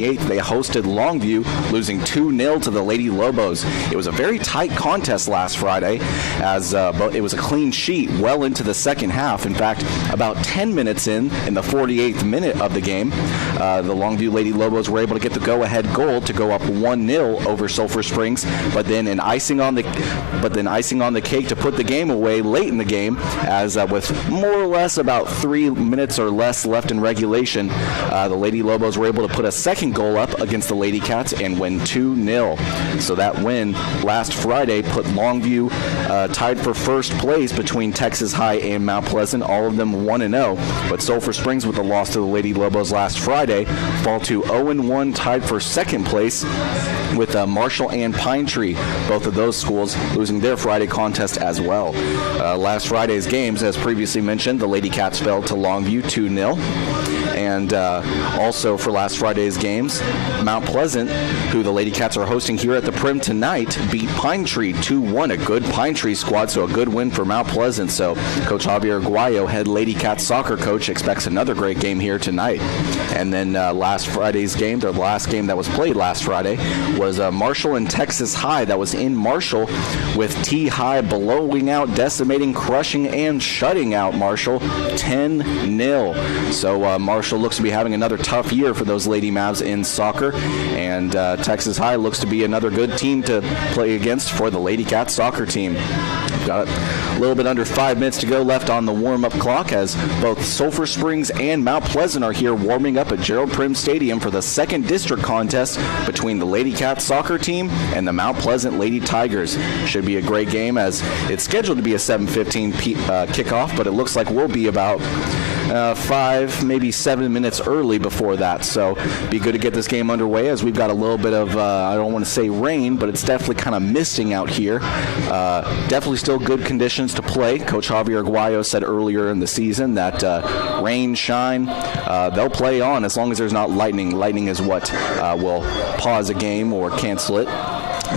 They hosted Longview, losing 2-0 to the Lady Lobos. It was a very tight contest last Friday, as it was a clean sheet well into the second half. In fact, about 10 minutes in the 48th minute of the game, the Longview Lady Lobos were able to get the go-ahead goal to go up 1-0 over Sulphur Springs, but then icing on the cake to put the game away late in the game, as with more or less about 3 minutes or less left in regulation, the Lady Lobos were able to put a second goal up against the Lady Cats and win 2-0. So that win last Friday put Longview tied for first place between Texas High and Mount Pleasant, all of them 1-0. But Sulphur Springs, with the loss to the Lady Lobos last Friday, fall to 0-1, tied for second place with Marshall and Pine Tree, both of those schools losing their Friday contest as well. Last Friday's games, as previously mentioned, the Lady Cats fell to Longview 2-0. And also for last Friday's games, Mount Pleasant, who the Lady Cats are hosting here at the Prim tonight, beat Pine Tree 2-1, a good Pine Tree squad, so a good win for Mount Pleasant. So Coach Javier Aguayo, head Lady Cats soccer coach, expects another great game here tonight. And then last Friday's game, the last game that was played last Friday, was Marshall and Texas High. That was in Marshall, with T High blowing out, decimating, crushing, and shutting out Marshall 10-0. So Marshall looks to be having another tough year for those Lady Mavs in soccer, and Texas High looks to be another good team to play against for the Lady Cats soccer team. We've got a little bit under 5 minutes to go left on the warm-up clock, as both Sulphur Springs and Mount Pleasant are here warming up at Gerald Prim Stadium for the second district contest between the Lady Cats soccer team and the Mount Pleasant Lady Tigers. Should be a great game, as it's scheduled to be a 7:15 kickoff, but it looks like we'll be about 5, maybe 7 minutes early before that. So be good to get this game underway, as we've got a little bit of, I don't want to say rain, but it's definitely kind of misting out here. Definitely still good conditions to play. Coach Javier Aguayo said earlier in the season that rain, shine, they'll play on as long as there's not lightning. Lightning is what will pause a game or cancel it.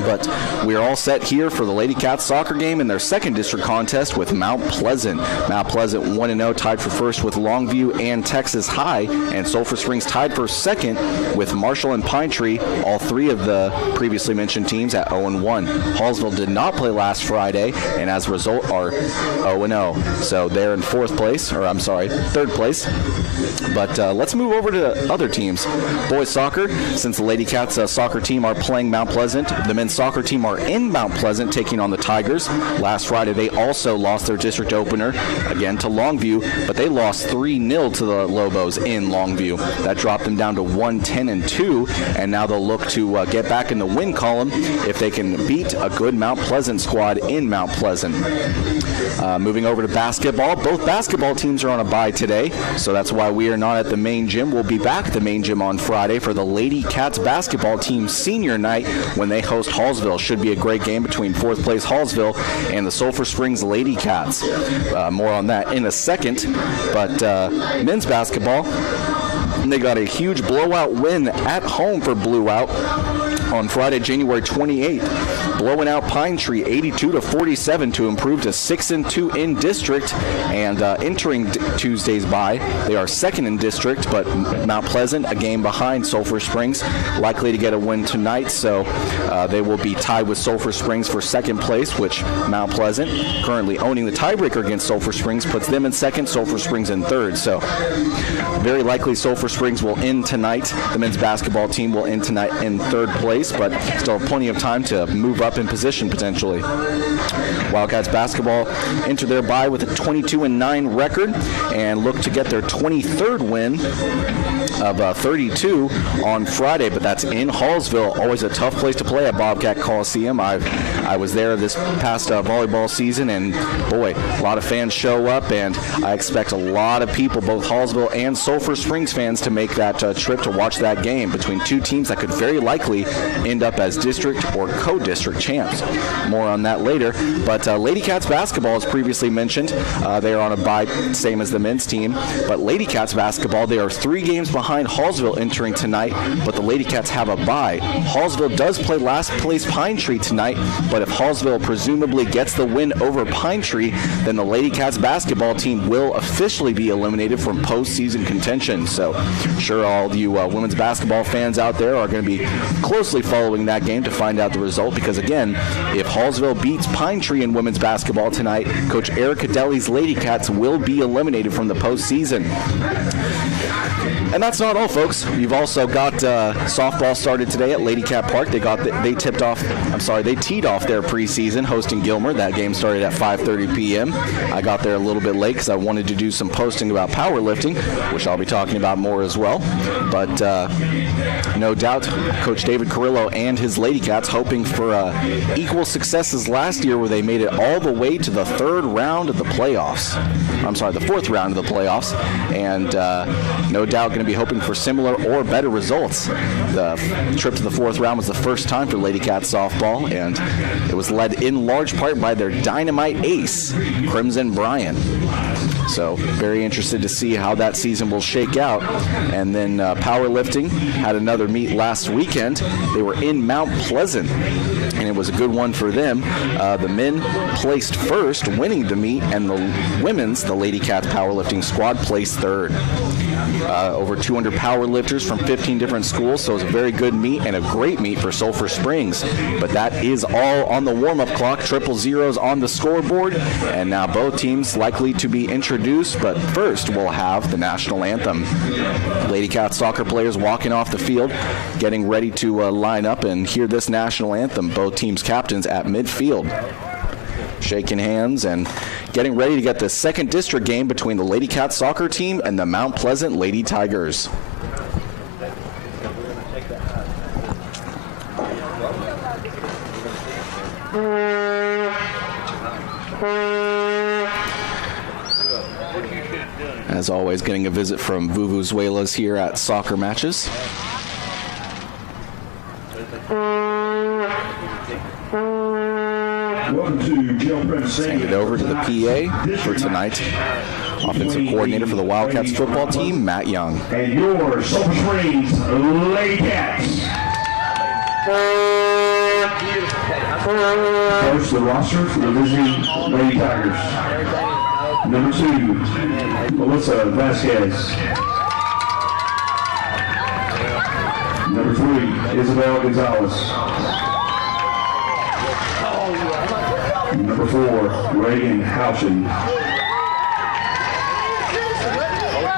But we're all set here for the Lady Cats soccer game in their second district contest with Mount Pleasant. Mount Pleasant 1-0, tied for first with Longview and Texas High, and Sulphur Springs tied for second with Marshall and Pine Tree, all three of the previously mentioned teams at 0-1. Hallsville did not play last Friday, and as a result are 0-0. So they're in third place. But let's move over to other teams. Boys soccer, since the Lady Cats soccer team are playing Mount Pleasant, the men's soccer team are in Mount Pleasant taking on the Tigers. Last Friday, they also lost their district opener, again to Longview, but they lost 3-0 to the Lobos in Longview. That dropped them down to 1-10-2, and now they'll look to get back in the win column if they can beat a good Mount Pleasant squad in Mount Pleasant. Moving over to basketball, both basketball teams are on a bye today, so that's why we are not at the main gym. We'll be back at the main gym on Friday for the Lady Cats basketball team senior night when they host Hallsville. Should be a great game between fourth place Hallsville and the Sulphur Springs Lady Cats. More on that in a second. But men's basketball, they got a huge blowout win at home for Blue Out on Friday, January 28th, blowing out Pine Tree 82-47 to improve to 6-2 in district. And entering Tuesday's bye, they are second in district, but Mount Pleasant, a game behind Sulphur Springs, likely to get a win tonight. So they will be tied with Sulphur Springs for second place, which Mount Pleasant, currently owning the tiebreaker against Sulphur Springs, puts them in second, Sulphur Springs in third. So very likely Sulphur Springs will end tonight. The men's basketball team will end tonight in third place, but still have plenty of time to move up in position potentially. Wildcats basketball enter their bye with a 22-9 record and look to get their 23rd win of 32 on Friday, but that's in Hallsville. Always a tough place to play at Bobcat Coliseum. I was there this past volleyball season, and boy, a lot of fans show up, and I expect a lot of people, both Hallsville and Sulphur Springs fans, to make that trip to watch that game between two teams that could very likely end up as district or co-district champs. More on that later. But Lady Cats basketball, as previously mentioned, they are on a bye, same as the men's team. But Lady Cats basketball, they are 3 games behind behind Hallsville entering tonight, but the Lady Cats have a bye. Hallsville does play last place Pine Tree tonight, but if Hallsville presumably gets the win over Pine Tree, then the Lady Cats basketball team will officially be eliminated from postseason contention. So I'm sure all you women's basketball fans out there are going to be closely following that game to find out the result, because again, if Hallsville beats Pine Tree in women's basketball tonight, Coach Erica Deli's Lady Cats will be eliminated from the postseason. And that's not all, folks. You've also got softball started today at Ladycat Park. They teed off their preseason hosting Gilmer. That game started at 5:30 p.m. I got there a little bit late because I wanted to do some posting about powerlifting, which I'll be talking about more as well. But no doubt, Coach David Carrillo and his Lady Cats hoping for equal successes last year, where they made it all the way to the fourth round of the playoffs. And no doubt going to be hoping for similar or better results. The trip to the fourth round was the first time for Lady Cat softball, and it was led in large part by their dynamite ace, Crimson Bryant. So very interested to see how that season will shake out. And then powerlifting had another meet last weekend. They were in Mount Pleasant, and it was a good one for them. The men placed first, winning the meet, and the women's, the Lady Cats powerlifting squad, placed third. Over 200 powerlifters from 15 different schools, so it was a very good meet and a great meet for Sulphur Springs. But that is all on the warm-up clock. Triple zeros on the scoreboard, and now both teams likely to be introduced. But first, we'll have the national anthem. Lady Cat soccer players walking off the field, getting ready to line up and hear this national anthem. Both teams' captains at midfield, shaking hands and getting ready to get the second district game between the Lady Cat soccer team and the Mount Pleasant Lady Tigers. As always, getting a visit from Vuvuzuelas here at soccer matches. Send it over to the PA for tonight. Offensive coordinator for the Wildcats football team, Matt Young. And your Sulphur Springs Lady Cats. First, the roster for the visiting Lady Tigers. Number 2, Melissa Vasquez. Number 3, Isabel Gonzalez. Number 4, Reagan Houchin.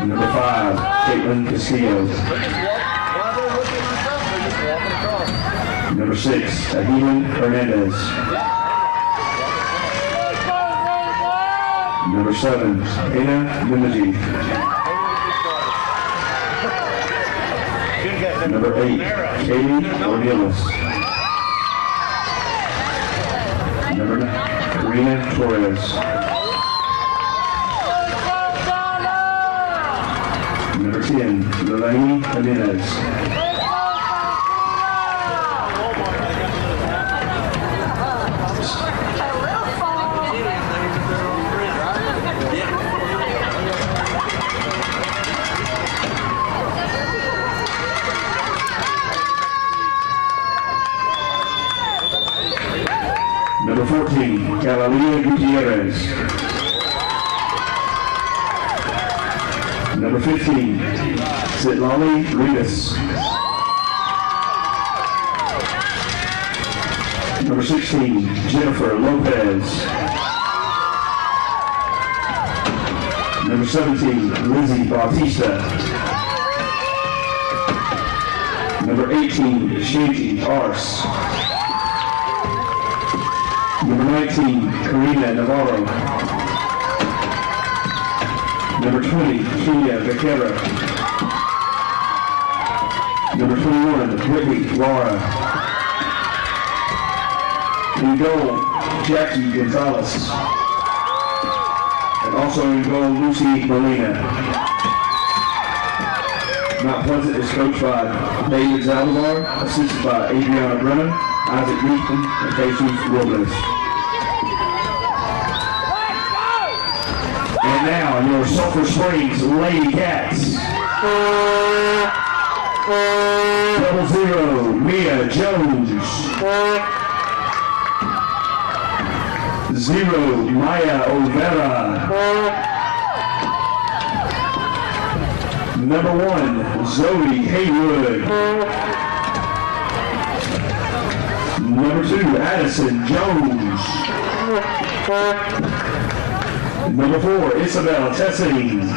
Number 5, Caitlin Castillo. Number 6, Ahilan Hernandez. Number 7, Ana Nimiji. Number 8, Katie Ornelas. Number 9, Karina Torres. Number 10, Lelaine Jimenez. Number 14, Catalina Gutierrez. Number 15, Sitlali Rivas. Number 16, Jennifer Lopez. Number 17, Lizzie Bautista. Number 18, Shanti Ars. Number 19, Karina Navarro. Number 20, Kenya Vaquera. Number 21, Whitney Laura. In goal, Jackie Gonzalez. And also in goal, Lucy Molina. Mount Pleasant is coached by David Zaldivar, assisted by Adriana Brennan, Isaac Newton, and Jesus Wilderness. And now, your Sulphur Springs Lady Cats. Double zero, Mia Jones. 0, Maya Olvera. Number 1, Zoe Haywood. Number 2, Addison Jones. Number 4, Isabel Tessing.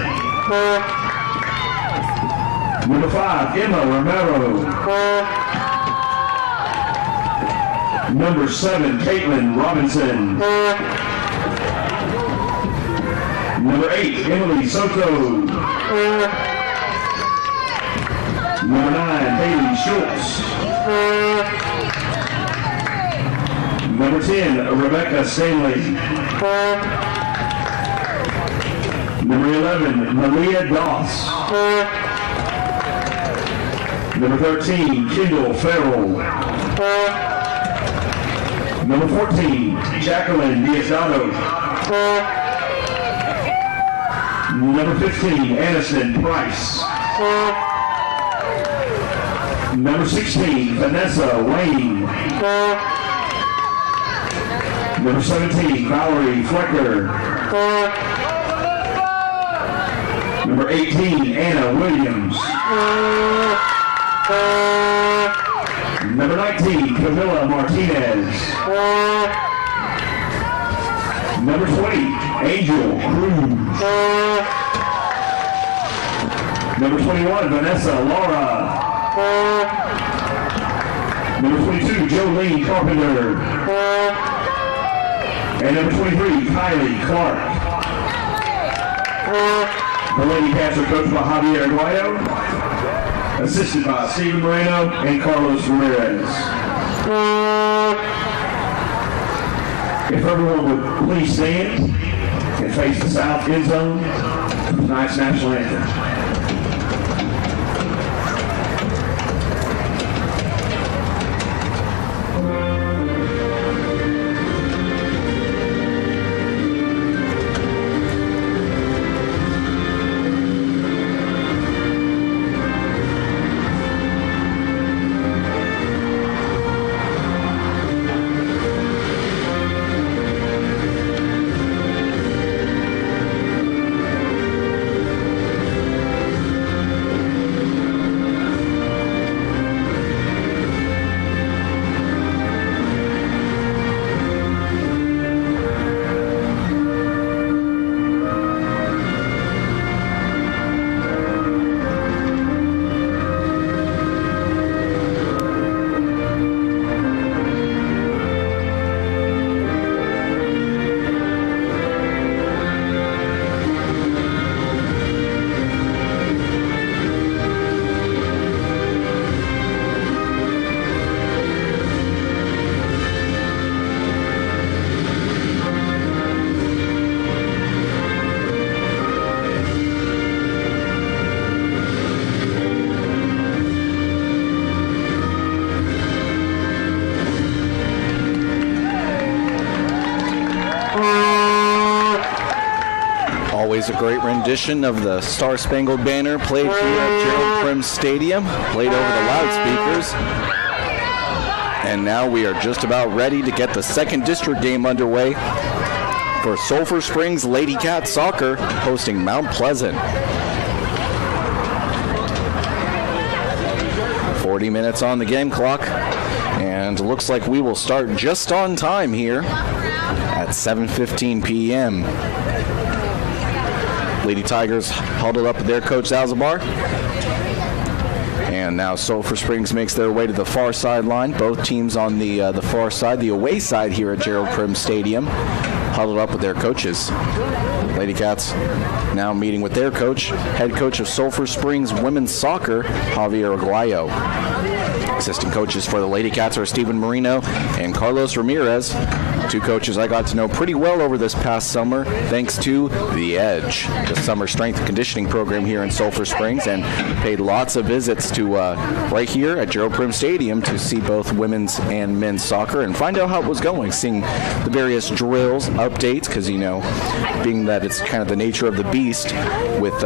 Number 5, Emma Romero. Number 7, Caitlin Robinson. Number 8, Emily Soto. Number 9, Haley Schultz. Number 10, Rebecca Stanley. Number 11, Malia Doss. Number 13, Kendall Farrell. Number 14, Jacqueline Diosdado. Number 15, Aniston Price. Number 16, Vanessa Wayne. Number 17, Valerie Flecker. Number 18, Anna Williams. Number 19, Camilla Martinez. Number 20, Angel Cruz. Number 21, Vanessa Laura. Number 22, Jolene Carpenter. And number 23, Kylie Clark. The Ladycats are coached by Javier Aguayo, assisted by Stephen Moreno and Carlos Ramirez. If everyone would please stand and face the south end zone for tonight's national anthem. Always a great rendition of the Star Spangled Banner played here at Gerald Prim Stadium, played over the loudspeakers. And now we are just about ready to get the second district game underway for Sulphur Springs Ladycat Soccer hosting Mount Pleasant. 40 minutes on the game clock, and looks like we will start just on time here at 7:15 p.m. Lady Tigers huddled up with their coach Zalzabar. And now Sulphur Springs makes their way to the far sideline. Both teams on the far side, the away side here at Gerald Prim Stadium, huddled up with their coaches. Ladycats now meeting with their coach, head coach of Sulphur Springs women's soccer, Javier Aguayo. Assistant coaches for the Ladycats are Stephen Marino and Carlos Ramirez, two coaches I got to know pretty well over this past summer thanks to The Edge, the summer strength and conditioning program here in Sulphur Springs, and paid lots of visits to right here at Gerald Prim Stadium to see both women's and men's soccer and find out how it was going, seeing the various drills, updates, because, you know, being that it's kind of the nature of the beast with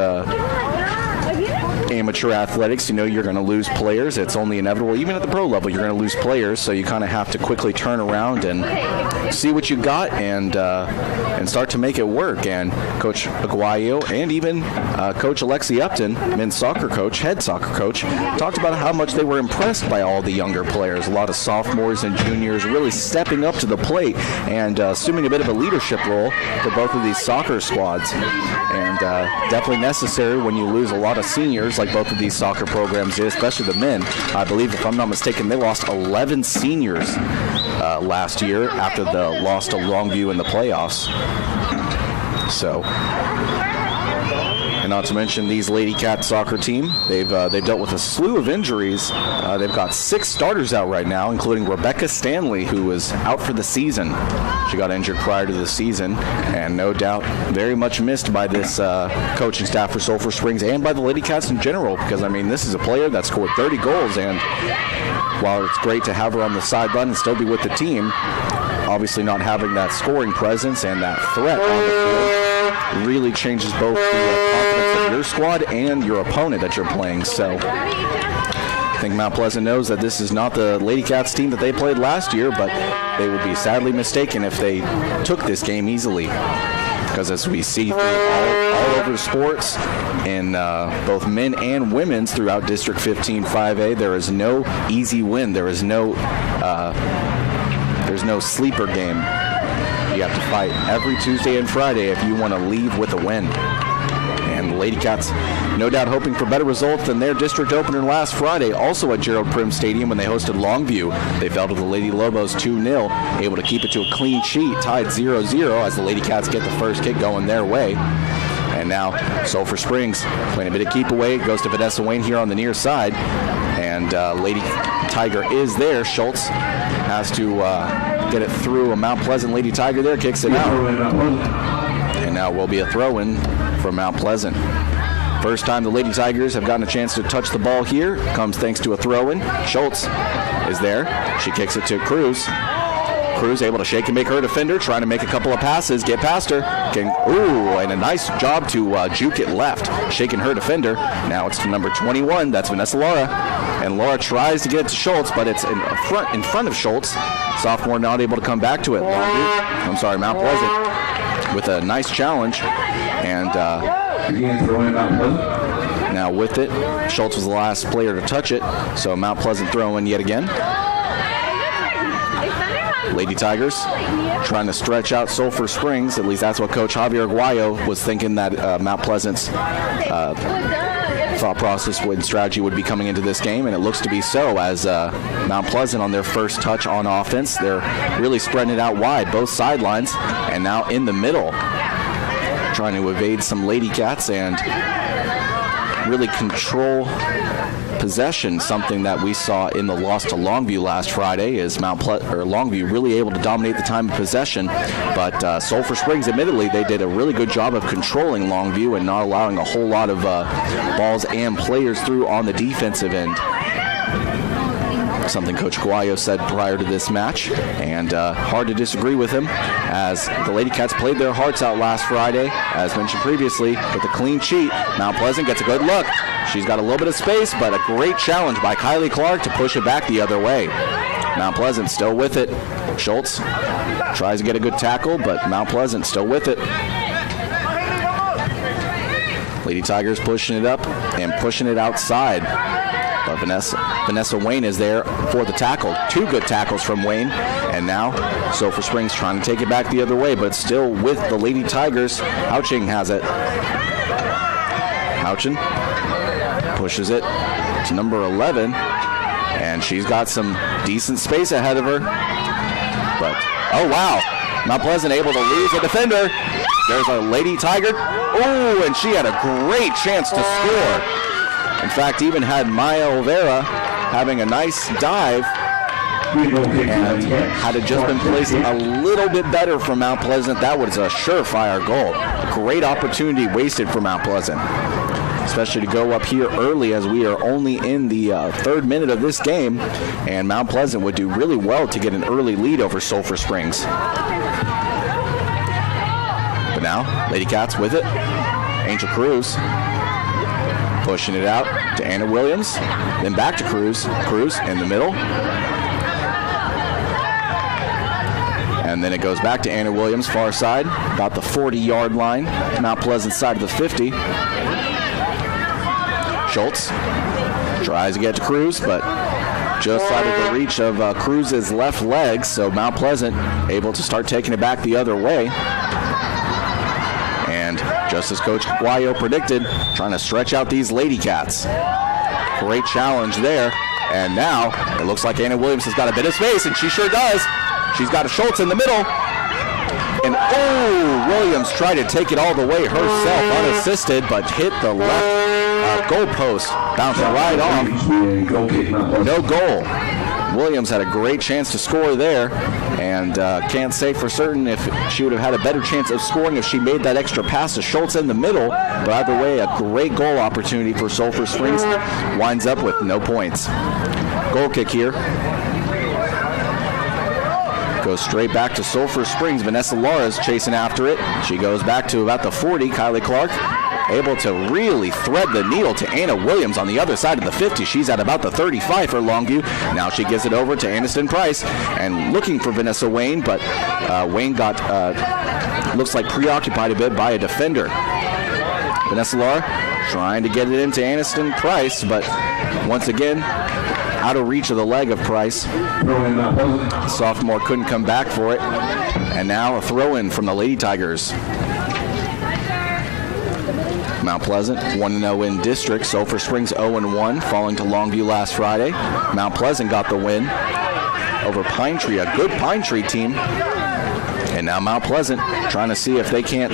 amateur athletics, you know you're going to lose players. It's only inevitable. Even at the pro level, you're going to lose players, so you kind of have to quickly turn around and see what you got and start to make it work. And Coach Aguayo and even Coach Alexi Upton, men's soccer coach, head soccer coach, talked about how much they were impressed by all the younger players. A lot of sophomores and juniors really stepping up to the plate and assuming a bit of a leadership role for both of these soccer squads. And definitely necessary when you lose a lot of seniors like both of these soccer programs did, especially the men. I believe, if I'm not mistaken, they lost 11 seniors last year after the loss to Longview in the playoffs. So, and not to mention these Ladycat soccer team, they've dealt with a slew of injuries. They've got 6 starters out right now, including Rebecca Stanley, who was out for the season. She got injured prior to the season, and no doubt very much missed by this coaching staff for Sulphur Springs and by the Ladycats in general, because, I mean, this is a player that scored 30 goals, and while it's great to have her on the sideline and still be with the team, obviously not having that scoring presence and that threat on the field really changes both the confidence of your squad and your opponent that you're playing. So I think Mount Pleasant knows that this is not the Ladycats team that they played last year, but they would be sadly mistaken if they took this game easily. Because as we see through all over sports in both men and women's throughout District 15 5A, there is no easy win. There's no sleeper game. You have to fight every Tuesday and Friday if you want to leave with a win. And the Ladycats, no doubt hoping for better results than their district opener last Friday, also at Gerald Prim Stadium when they hosted Longview. They fell to the Lady Lobos 2-0, able to keep it to a clean sheet, tied 0-0 as the Ladycats get the first kick going their way. And now Sulphur Springs playing a bit of keep away. It goes to Vanessa Wayne here on the near side. And Lady Tiger is there. Schultz has to get it through a Mount Pleasant Lady Tiger there, kicks it out. And now will be a throw-in for Mount Pleasant. First time the Lady Tigers have gotten a chance to touch the ball here. Comes thanks to a throw-in. Schultz is there. She kicks it to Cruz. Cruz able to shake and make her defender, trying to make a couple of passes, get past her. And a nice job to juke it left, shaking her defender. Now it's to number 21, that's Vanessa Laura. And Laura tries to get it to Schultz, but it's in front of Schultz. Sophomore not able to come back to it. Mount Pleasant with a nice challenge. And now with it, Schultz was the last player to touch it. So Mount Pleasant throwing yet again. Lady Tigers trying to stretch out Sulphur Springs. At least that's what Coach Javier Aguayo was thinking, that Mount Pleasant's thought process and strategy would be coming into this game, and it looks to be so, as Mount Pleasant on their first touch on offense, they're really spreading it out wide, both sidelines, and now in the middle, trying to evade some Ladycats and really control possession. Something that we saw in the loss to Longview last Friday is Longview really able to dominate the time of possession, but Sulphur Springs, admittedly, they did a really good job of controlling Longview and not allowing a whole lot of balls and players through on the defensive end. Something Coach Aguayo said prior to this match, and hard to disagree with him, as the Ladycats played their hearts out last Friday, as mentioned previously, with a clean sheet. Mount Pleasant gets a good look. She's got a little bit of space, but a great challenge by Kylie Clark to push it back the other way. Mount Pleasant still with it. Schultz tries to get a good tackle, but Mount Pleasant still with it. Lady Tigers pushing it up and pushing it outside. But Vanessa Wayne is there for the tackle. 2 good tackles from Wayne. And now Sulphur Springs trying to take it back the other way, but still with the Lady Tigers. Houching has it. Houchin pushes it to number 11. And she's got some decent space ahead of her. But, oh wow, Mount Pleasant able to lose a defender. There's a Lady Tiger. Oh, and she had a great chance to score. In fact, even had Maya Olvera having a nice dive, and had it just been placed a little bit better from Mount Pleasant, that was a surefire goal. A great opportunity wasted for Mount Pleasant, especially to go up here early, as we are only in the 3rd minute of this game, and Mount Pleasant would do really well to get an early lead over Sulphur Springs. But now, Ladycats with it. Angel Cruz Pushing it out to Anna Williams, then back to Cruz. Cruz in the middle. And then it goes back to Anna Williams, far side, about the 40-yard line, Mount Pleasant side of the 50. Schultz tries to get to Cruz, but just out of the reach of Cruz's left leg, so Mount Pleasant able to start taking it back the other way. And just as Coach Guayo predicted, trying to stretch out these Ladycats. Great challenge there. And now it looks like Anna Williams has got a bit of space, and she sure does. She's got a Schultz in the middle. And Williams tried to take it all the way herself, unassisted, but hit the left goal post. Bounced right off. No goal. Williams had a great chance to score there, and can't say for certain if she would have had a better chance of scoring if she made that extra pass to Schultz in the middle. But either way, a great goal opportunity for Sulphur Springs. Winds up with no points. Goal kick here. Goes straight back to Sulphur Springs. Vanessa Lara's chasing after it. She goes back to about the 40. Kylie Clark able to really thread the needle to Anna Williams on the other side of the 50. She's at about the 35 for Longview. Now she gives it over to Aniston Price and looking for Vanessa Wayne, but Wayne got, looks like preoccupied a bit by a defender. Vanessa Lara trying to get it into Aniston Price, but once again, out of reach of the leg of Price. The sophomore couldn't come back for it. And now a throw-in from the Lady Tigers. Mount Pleasant 1-0 in district. Sulphur Springs 0-1, falling to Longview last Friday. Mount Pleasant got the win over Pine Tree, a good Pine Tree team. And now Mount Pleasant trying to see if they can't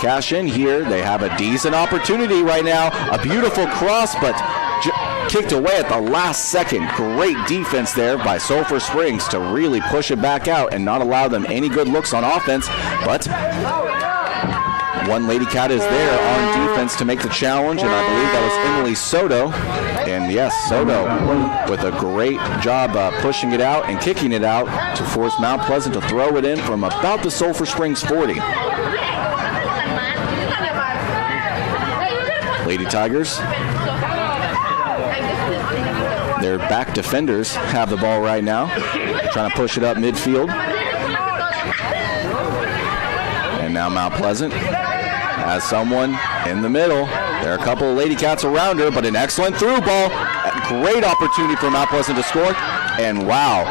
cash in here. They have a decent opportunity right now. A beautiful cross, but kicked away at the last second. Great defense there by Sulphur Springs to really push it back out and not allow them any good looks on offense. But one Ladycat is there on defense to make the challenge, and I believe that was Emily Soto. And yes, Soto with a great job pushing it out and kicking it out to force Mount Pleasant to throw it in from about the Sulphur Springs 40. Lady Tigers, their back defenders have the ball right now, trying to push it up midfield. And now Mount Pleasant has someone in the middle. There are a couple of Ladycats around her, but an excellent through ball. A great opportunity for Mount Pleasant to score. And wow,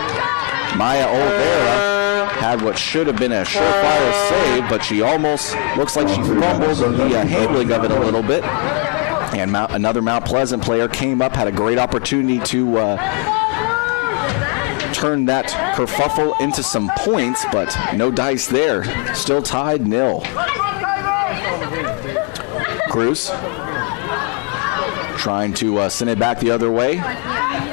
Maya Olvera had what should have been a surefire save, but she almost looks like she fumbled the handling of it a little bit. And another Mount Pleasant player came up, had a great opportunity to turn that kerfuffle into some points, but no dice there. Still tied 0. Cruz trying to send it back the other way.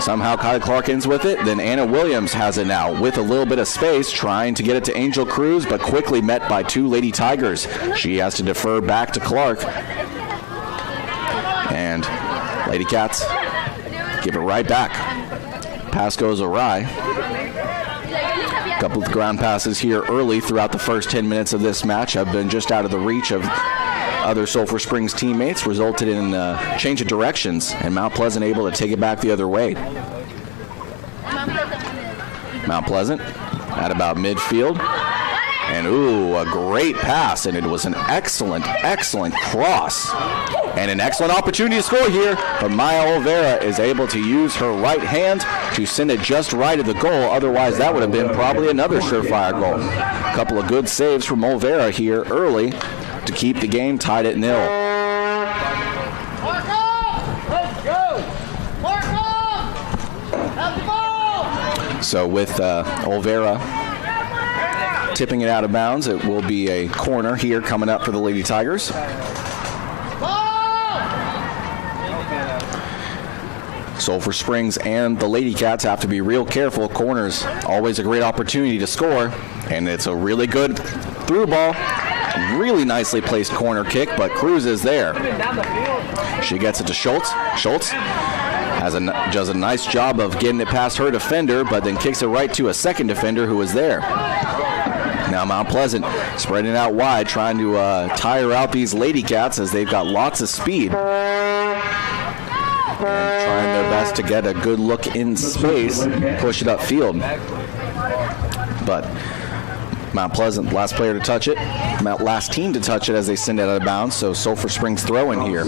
Somehow Kylie Clark ends with it. Then Anna Williams has it now with a little bit of space, trying to get it to Angel Cruz, but quickly met by two Lady Tigers. She has to defer back to Clark. And Lady Cats give it right back. Pass goes awry. A couple of ground passes here early throughout the first 10 minutes of this match have been just out of the reach of other Sulphur Springs teammates, resulted in a change of directions, and Mount Pleasant able to take it back the other way. Mount Pleasant at about midfield. And a great pass, and it was an excellent cross. And an excellent opportunity to score here, but Maya Olvera is able to use her right hand to send it just right of the goal. Otherwise, that would have been probably another surefire goal. A couple of good saves from Olvera here early to keep the game tied at 0. So with Olvera tipping it out of bounds, it will be a corner here coming up for the Lady Tigers. Sulphur Springs and the Lady Cats have to be real careful. Corners, always a great opportunity to score, and it's a really good through ball. Really nicely placed corner kick, but Cruz is there. She gets it to Schultz. Schultz does a nice job of getting it past her defender, but then kicks it right to a second defender who is there. Now Mount Pleasant spreading it out wide, trying to tire out these Lady Cats as they've got lots of speed. and trying their best to get a good look in space, push it upfield. But Mount Pleasant, last player to touch it, last team to touch it as they send it out of bounds, so Sulphur Springs throw in here.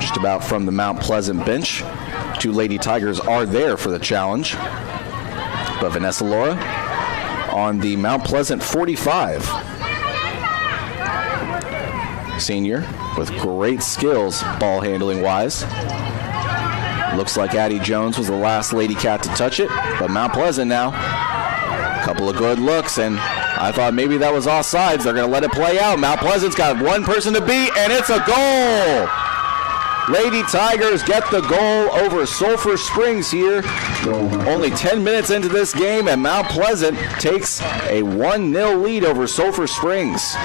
Just about from the Mount Pleasant bench. 2 Lady Tigers are there for the challenge. But Vanessa Laura on the Mount Pleasant 45. Senior with great skills ball handling wise. Looks like Addie Jones was the last Ladycat to touch it, but Mount Pleasant now. Couple of good looks, and I thought maybe that was offsides. They're going to let it play out. Mount Pleasant's got one person to beat, and it's a goal! Lady Tigers get the goal over Sulphur Springs here. Only 10 minutes into this game, and Mount Pleasant takes a 1-0 lead over Sulphur Springs.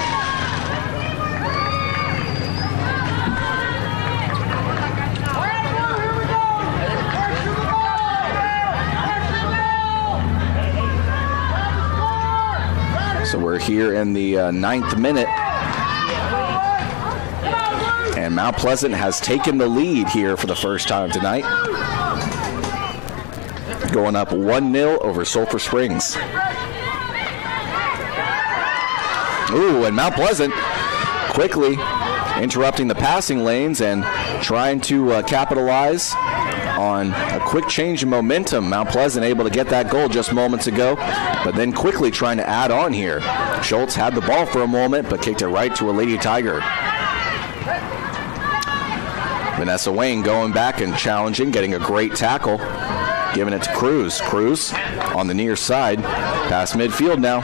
So we're here in the 9th minute. And Mount Pleasant has taken the lead here for the first time tonight. Going up 1-0 over Sulphur Springs. Ooh, and Mount Pleasant quickly interrupting the passing lanes and trying to capitalize on a quick change in momentum. Mount Pleasant able to get that goal just moments ago, but then quickly trying to add on here. Schultz had the ball for a moment, but kicked it right to a Lady Tiger. Vanessa Wayne going back and challenging, getting a great tackle, giving it to Cruz. Cruz on the near side, past midfield now.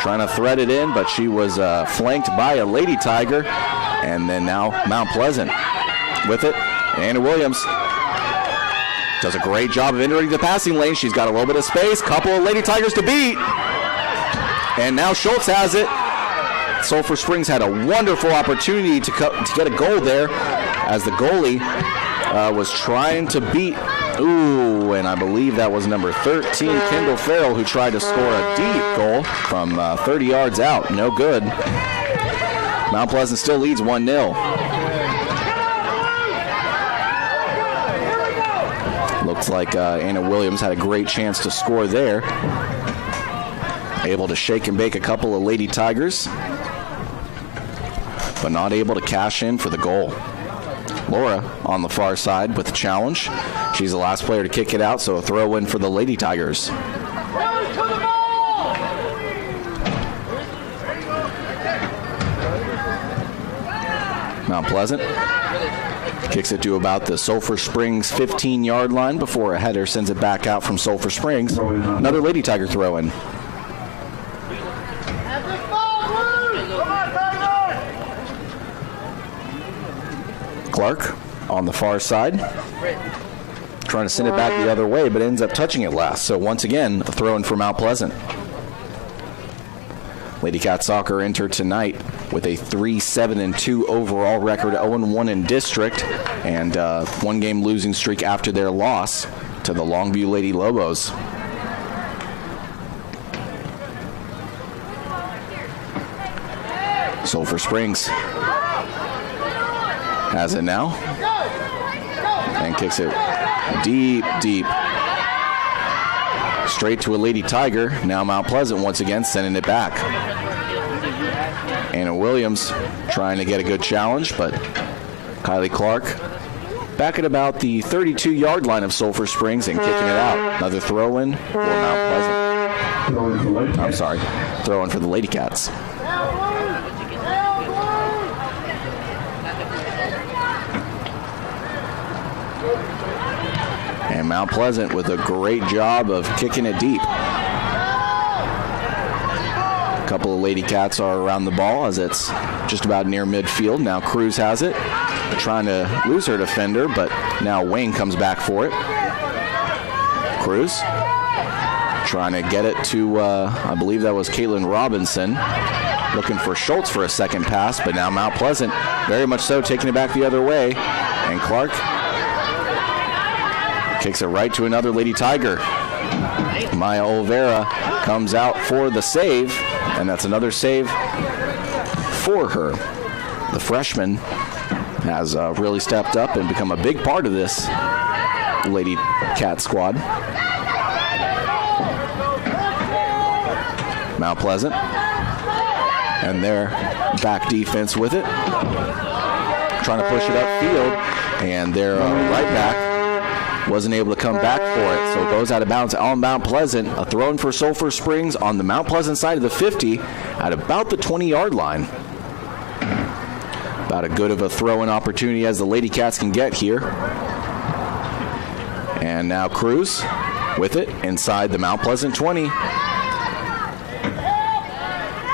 Trying to thread it in, but she was flanked by a Lady Tiger, and then now Mount Pleasant with it. Anna Williams does a great job of entering the passing lane. She's got a little bit of space, couple of Lady Tigers to beat, and now Schultz has it. Sulphur Springs had a wonderful opportunity to get a goal there as the goalie was trying to beat, ooh, and I believe that was number 13, Kendall Farrell, who tried to score a deep goal from 30 yards out. No good. Mount Pleasant still leads 1-0. Looks like Anna Williams had a great chance to score there. Able to shake and bake a couple of Lady Tigers, but not able to cash in for the goal. Laura on the far side with the challenge. She's the last player to kick it out, so a throw in for the Lady Tigers. Mount Pleasant kicks it to about the Sulphur Springs 15-yard line before a header sends it back out from Sulphur Springs. Another Lady Tiger throw in. Clark on the far side, trying to send it back the other way, but ends up touching it last. So once again, a throw in for Mount Pleasant. Ladycat Soccer entered tonight with a 3-7-2 overall record, 0-1 in district, and one-game losing streak after their loss to the Longview Lady Lobos. Sulphur Springs has it now and kicks it deep, deep. Straight to a Lady Tiger. Now Mount Pleasant once again sending it back. Anna Williams trying to get a good challenge, but Kylie Clark back at about the 32-yard line of Sulphur Springs and kicking it out. Another throw-in for Mount Pleasant. I'm sorry, throw-in for the Lady Cats. And Mount Pleasant with a great job of kicking it deep. A couple of Lady Cats are around the ball as it's just about near midfield. Now Cruz has it, trying to lose her defender, but now Wayne comes back for it. Cruz trying to get it to, I believe that was Caitlin Robinson, looking for Schultz for a second pass, but now Mount Pleasant very much so taking it back the other way. And Clark kicks it right to another Lady Tiger. Maya Olvera comes out for the save, and that's another save for her. The freshman has really stepped up and become a big part of this Lady Cat squad. Mount Pleasant and their back defense with it, trying to push it upfield, and their right back wasn't able to come back for it, so it goes out of bounds on Mount Pleasant. A throw in for Sulphur Springs on the Mount Pleasant side of the 50 at about the 20-yard line. About as good of a throw-in opportunity as the Lady Cats can get here. And now Cruz with it inside the Mount Pleasant 20.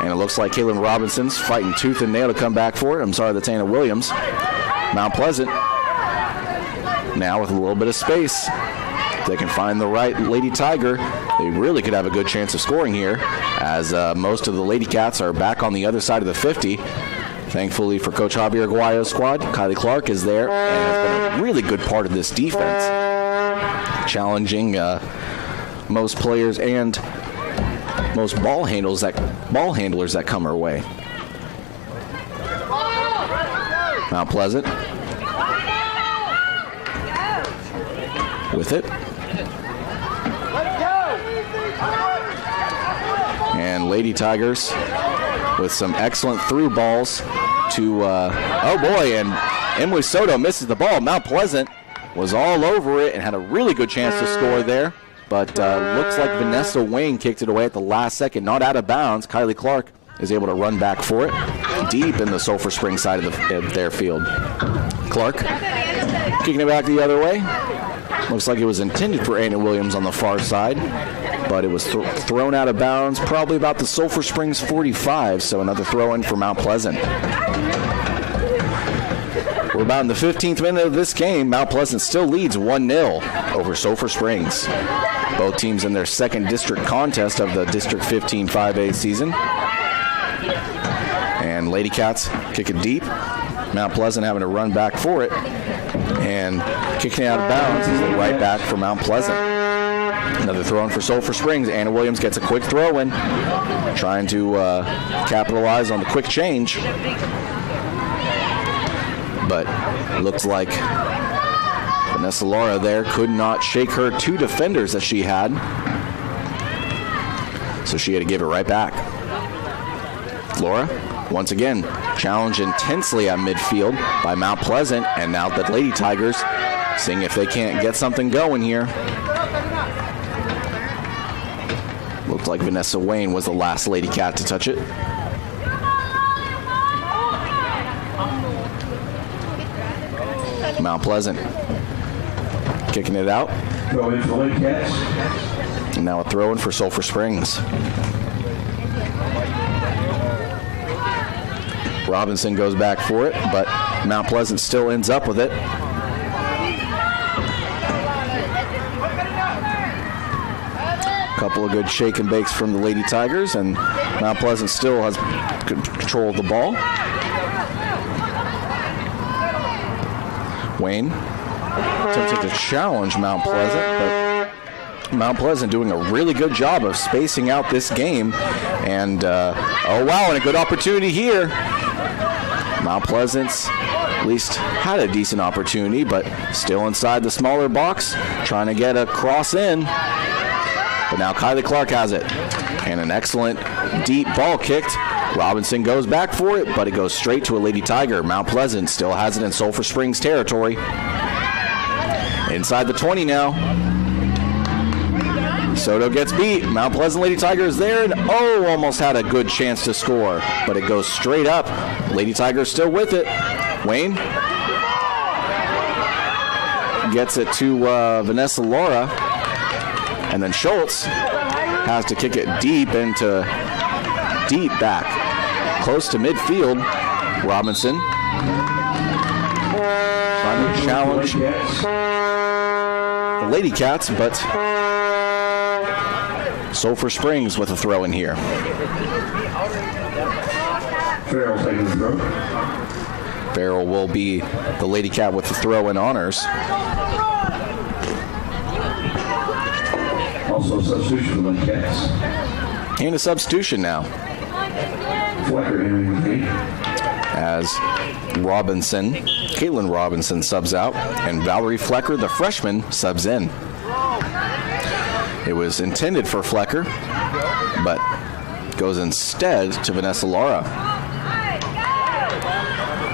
And it looks like Caitlin Robinson's fighting tooth and nail to come back for it. I'm sorry, that's Anna Williams. Mount Pleasant now with a little bit of space. If they can find the right Lady Tiger, they really could have a good chance of scoring here, as most of the Lady Cats are back on the other side of the 50. Thankfully for Coach Javier Aguayo's squad, Kylie Clark is there and has been a really good part of this defense, challenging most players and most ball handlers that come her way. Mount Pleasant with it. And Lady Tigers with some excellent through balls to, oh boy, and Emily Soto misses the ball. Mount Pleasant was all over it and had a really good chance to score there. But looks like Vanessa Wayne kicked it away at the last second, not out of bounds. Kylie Clark is able to run back for it, deep in the Sulphur Springs side of their field. Clark kicking it back the other way. Looks like it was intended for Anna Williams on the far side, but it was thrown out of bounds, probably about the Sulphur Springs 45, so another throw-in for Mount Pleasant. We're about in the 15th minute of this game. Mount Pleasant still leads 1-0 over Sulphur Springs. Both teams in their second district contest of the District 15 5A season. And Lady Cats kick it deep. Mount Pleasant having to run back for it. And kicking it out of bounds is the right back for Mount Pleasant. Another throw in for Sulphur Springs. Anna Williams gets a quick throw in, trying to capitalize on the quick change. But it looks like Vanessa Laura there could not shake her two defenders that she had. So she had to give it right back. Laura, once again, challenged intensely at midfield by Mount Pleasant, and now the Lady Tigers seeing if they can't get something going here. Looked like Vanessa Wayne was the last Lady Cat to touch it. Mount Pleasant kicking it out. Throw in for Lady Cats. And now a throw in for Sulphur Springs. Robinson goes back for it, but Mount Pleasant still ends up with it. Couple of good shake and bakes from the Lady Tigers, and Mount Pleasant still has control of the ball. Wayne attempted to challenge Mount Pleasant, but Mount Pleasant doing a really good job of spacing out this game. And, oh wow, and a good opportunity here. Mount Pleasant's at least had a decent opportunity, but still inside the smaller box, trying to get a cross in. But now Kylie Clark has it. And an excellent deep ball kicked. Robinson goes back for it, but it goes straight to a Lady Tiger. Mount Pleasant still has it in Sulphur Springs territory. Inside the 20 now. Soto gets beat. Mount Pleasant Lady Tiger is there, and oh, almost had a good chance to score, but it goes straight up. Lady Tiger still with it. Wayne gets it to Vanessa Laura, and then Schultz has to kick it deep back. Close to midfield. Robinson trying to challenge the Lady Cats, but Sulphur Springs with a throw in here. Farrell taking the throw. Farrell will be the Lady Cat with the throw in honors. Also a substitution for the Lady Cats. And a substitution now. Flecker entering the game. As as Caitlin Robinson subs out, and Valerie Flecker, the freshman, subs in. It was intended for Flecker, but goes instead to Vanessa Lara.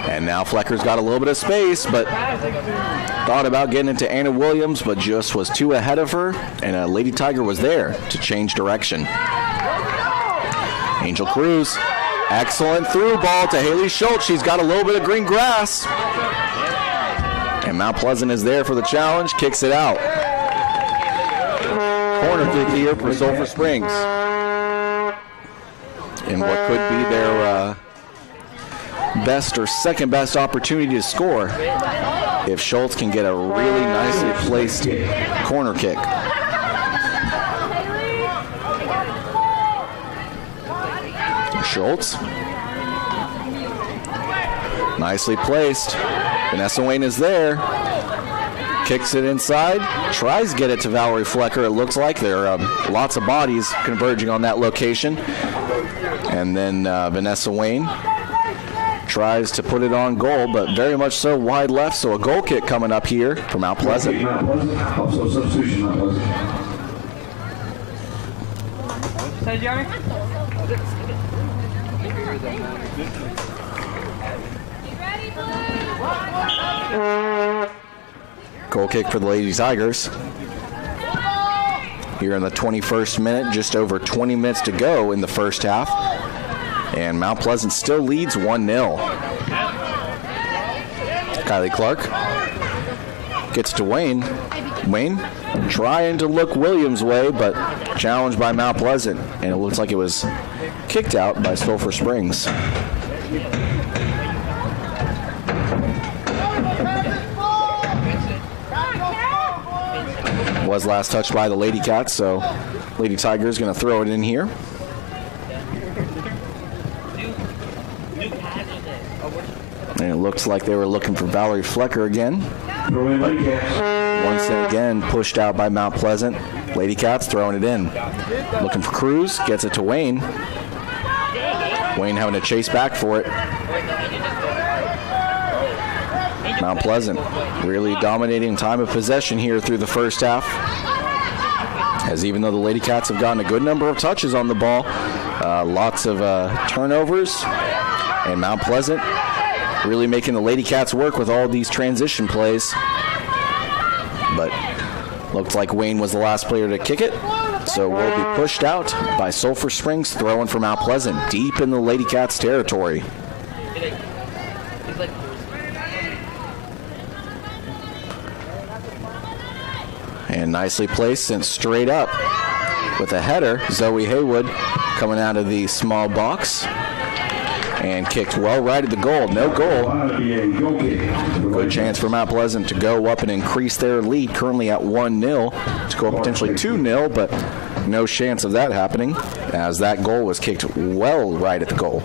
And now Flecker's got a little bit of space, but thought about getting into Anna Williams, but just was too ahead of her, and Lady Tiger was there to change direction. Angel Cruz, excellent through ball to Haley Schultz. She's got a little bit of green grass. And Mount Pleasant is there for the challenge, kicks it out. Corner kick here for Sulphur Springs. And what could be their best or second best opportunity to score if Schultz can get a really nicely placed corner kick. Schultz, nicely placed. Vanessa Wayne is there, kicks it inside, tries to get it to Valerie Flecker. It looks like there are lots of bodies converging on that location. And then Vanessa Wayne tries to put it on goal, but very much so wide left, so a goal kick coming up here from Mount Pleasant. Also substitution, Mount Pleasant. Goal kick for the Lady Tigers. Here in the 21st minute, just over 20 minutes to go in the first half. And Mount Pleasant still leads 1-0. Kylie Clark gets to Wayne. Wayne trying to look Williams' way, but challenged by Mount Pleasant. And it looks like it was kicked out by Sulphur Springs. Was last touched by the Ladycat, so Lady Tiger is going to throw it in here. And it looks like they were looking for Valerie Flecker again. Once again, pushed out by Mount Pleasant. Ladycats throwing it in. Looking for Cruz, gets it to Wayne. Wayne having to chase back for it. Mount Pleasant really dominating time of possession here through the first half. As even though the Ladycats have gotten a good number of touches on the ball, lots of turnovers, and Mount Pleasant really making the Ladycats work with all these transition plays. But looked like Wayne was the last player to kick it, so will be pushed out by Sulphur Springs, throwing for Mount Pleasant deep in the Ladycats territory. And nicely placed, sent straight up with a header. Zoe Haywood coming out of the small box and kicked well right at the goal. No goal. Good chance for Mount Pleasant to go up and increase their lead, currently at 1-0, to go up potentially 2-0, but no chance of that happening as that goal was kicked well right at the goal.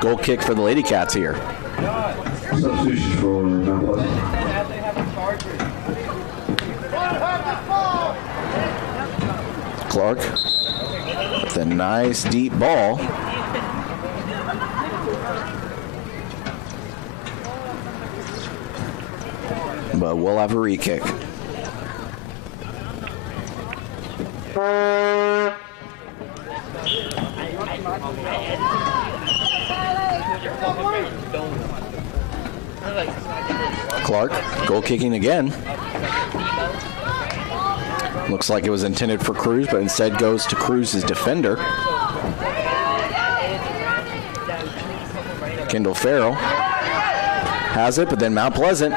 Goal kick for the Ladycats here. Substitution for Mount Pleasant. Clark with a nice deep ball. But we'll have a re-kick. Clark, goal kicking again. Looks like it was intended for Cruz, but instead goes to Cruz's defender. Kendall Farrell has it, but then Mount Pleasant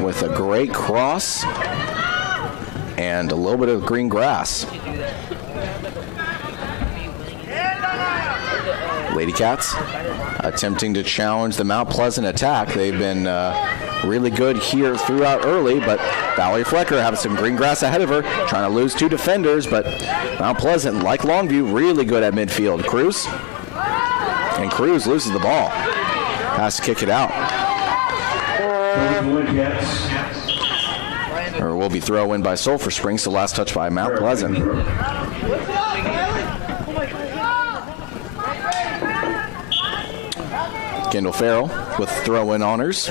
with a great cross and a little bit of green grass. Ladycats attempting to challenge the Mount Pleasant attack. They've been really good here throughout early, but Valerie Flecker having some green grass ahead of her, trying to lose two defenders, but Mount Pleasant, like Longview, really good at midfield. Cruz, and Cruz loses the ball. Has to kick it out. Or will be throw in by Sulphur Springs, the last touch by Mount Pleasant. Kendall Farrell with throw-in honors.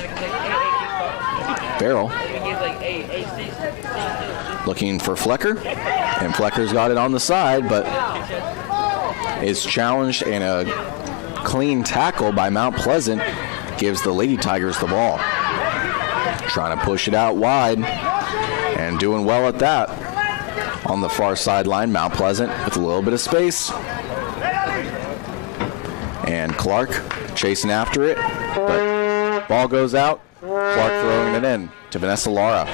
Farrell looking for Flecker, and Flecker's got it on the side, but is challenged, and a clean tackle by Mount Pleasant gives the Lady Tigers the ball. Trying to push it out wide, and doing well at that. On the far sideline, Mount Pleasant with a little bit of space. And Clark chasing after it, but ball goes out. Clark throwing it in to Vanessa Lara.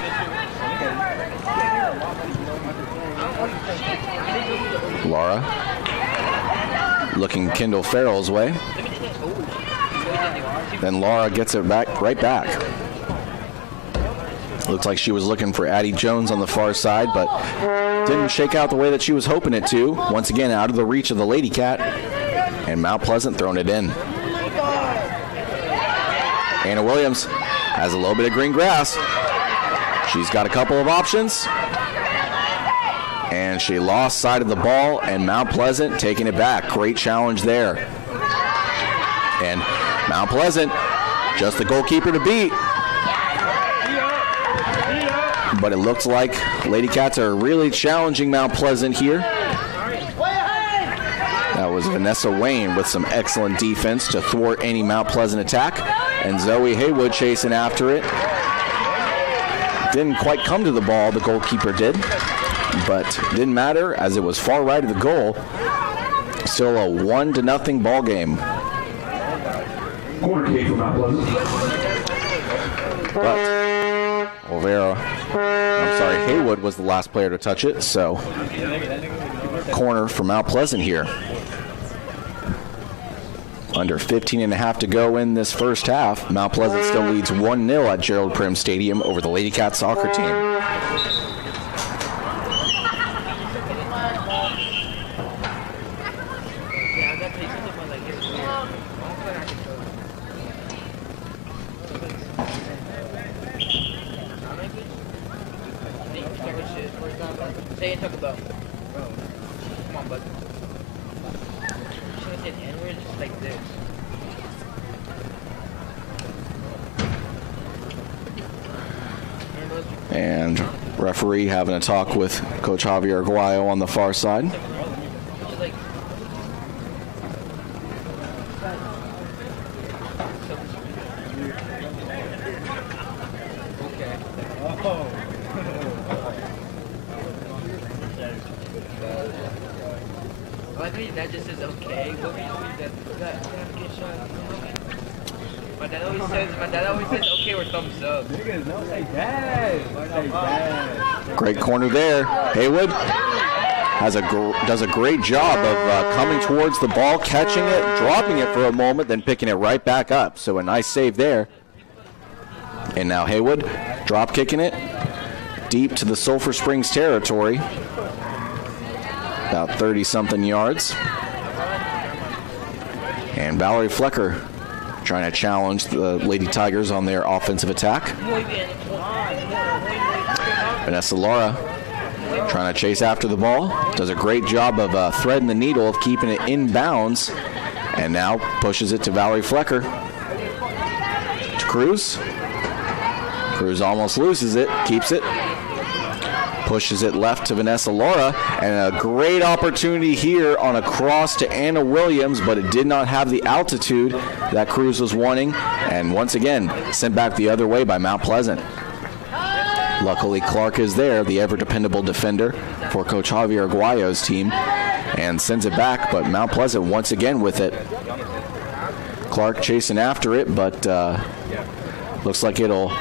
Lara looking Kendall Farrell's way. Then Lara gets it back, right back. Looks like she was looking for Addie Jones on the far side, but didn't shake out the way that she was hoping it to. Once again, out of the reach of the Ladycat, and Mount Pleasant throwing it in. Anna Williams has a little bit of green grass. She's got a couple of options, and she lost sight of the ball, and Mount Pleasant taking it back. Great challenge there. And Mount Pleasant, just the goalkeeper to beat. But it looks like Ladycats are really challenging Mount Pleasant here. That was Vanessa Wayne with some excellent defense to thwart any Mount Pleasant attack. And Zoe Haywood chasing after it. Didn't quite come to the ball, the goalkeeper did. But didn't matter as it was far right of the goal. Still a 1-0 ball game. Corner kick for Mount Pleasant. But Haywood was the last player to touch it, so corner for Mount Pleasant here. Under 15.5 to go in this first half. Mount Pleasant still leads 1-0 at Gerald Prim Stadium over the Ladycat soccer team. And referee having a talk with Coach Javier Aguayo on the far side. That just says okay. My dad always says okay or thumbs up. Niggas, don't say dad. Great corner there. Haywood does a great job of coming towards the ball, catching it, dropping it for a moment, then picking it right back up. So a nice save there. And now Haywood drop kicking it deep to the Sulphur Springs territory. About 30-something yards. And Valerie Flecker trying to challenge the Lady Tigers on their offensive attack. Vanessa Lara trying to chase after the ball. Does a great job of threading the needle of keeping it in bounds. And now pushes it to Valerie Flecker. To Cruz. Cruz almost loses it, keeps it. Pushes it left to Vanessa Lara, and a great opportunity here on a cross to Anna Williams, but it did not have the altitude that Cruz was wanting, and once again sent back the other way by Mount Pleasant. Luckily Clark is there, the ever-dependable defender for Coach Javier Aguayo's team, and sends it back, but Mount Pleasant once again with it. Clark chasing after it, but looks like it'll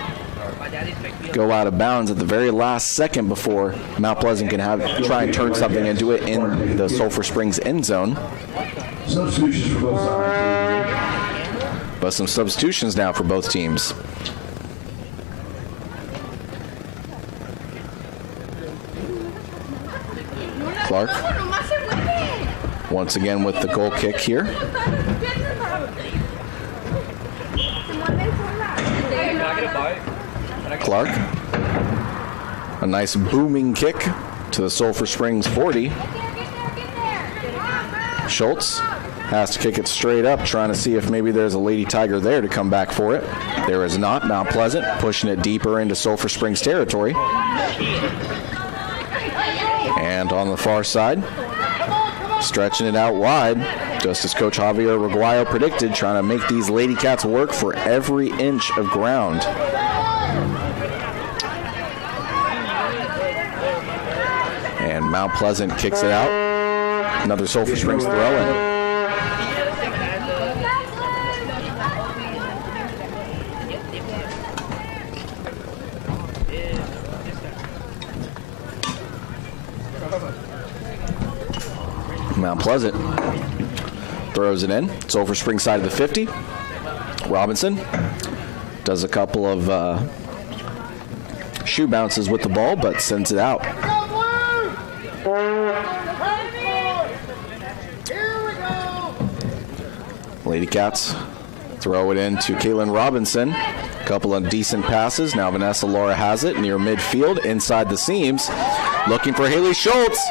go out of bounds at the very last second before Mount Pleasant can try and turn something into it in the Sulphur Springs end zone. Substitutions for both sides. But some substitutions now for both teams. Clark once again with the goal kick here. Clark, a nice booming kick to the Sulphur Springs 40. Schultz has to kick it straight up, trying to see if maybe there's a Lady Tiger there to come back for it. There is not. Mount Pleasant pushing it deeper into Sulphur Springs territory. And on the far side, stretching it out wide, just as Coach Javier Reguayo predicted, trying to make these Lady Cats work for every inch of ground. And Mount Pleasant kicks it out. Another Sulphur Springs throw-in. Mount Pleasant throws it in. Sulphur Springs side of the 50. Robinson does a couple of shoe bounces with the ball, but sends it out. Lady Cats throw it in to Caitlin Robinson. A couple of decent passes. Now Vanessa Laura has it near midfield, inside the seams, looking for Haley Schultz.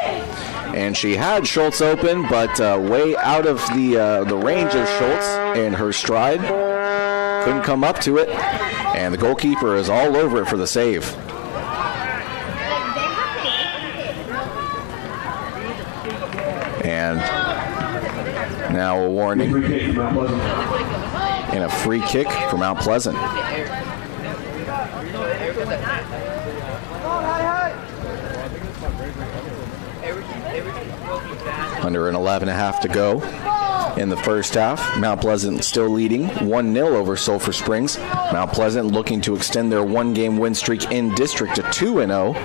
And she had Schultz open, but way out of the range of Schultz and her stride. Couldn't come up to it. And the goalkeeper is all over it for the save. And now a warning and a free kick for Mount Pleasant. Under an 11.5 to go in the first half. Mount Pleasant still leading 1-0 over Sulphur Springs. Mount Pleasant looking to extend their one-game win streak in district to 2-0,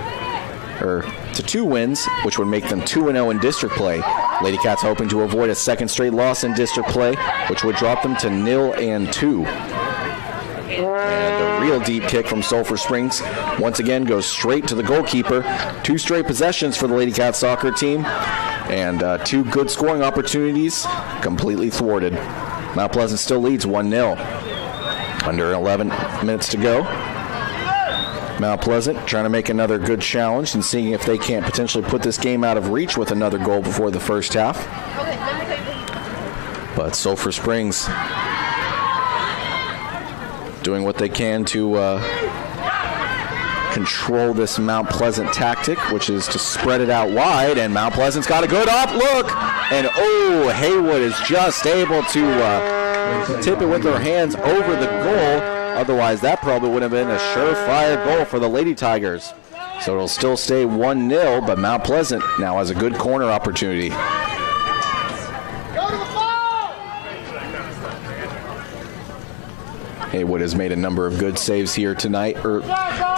or to 2 wins, which would make them 2-0 in district play. Lady Cats hoping to avoid a second straight loss in district play, which would drop them to 0-2. And a real deep kick from Sulphur Springs once again goes straight to the goalkeeper. 2 straight possessions for the Lady Cats soccer team, and 2 good scoring opportunities completely thwarted. Mount Pleasant still leads 1-0. Under 11 minutes to go. Mount Pleasant trying to make another good challenge and seeing if they can't potentially put this game out of reach with another goal before the first half. But Sulphur Springs doing what they can to control this Mount Pleasant tactic, which is to spread it out wide, and Mount Pleasant's got a good up look, and Haywood is just able to tip it with her hands over the goal. Otherwise, that probably would have been a surefire goal for the Lady Tigers. So it'll still stay 1-0, but Mount Pleasant now has a good corner opportunity. Haywood has made a number of good saves here tonight, or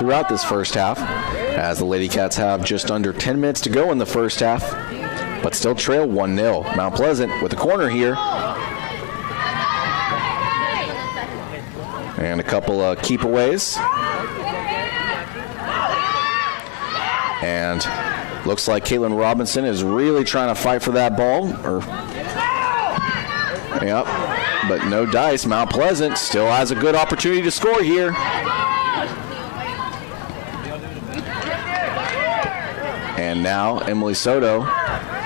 throughout this first half, as the Lady Cats have just under 10 minutes to go in the first half, but still trail 1-0. Mount Pleasant with the corner here. And a couple of keepaways. And looks like Caitlin Robinson is really trying to fight for that ball. Yep, but no dice. Mount Pleasant still has a good opportunity to score here. And now Emily Soto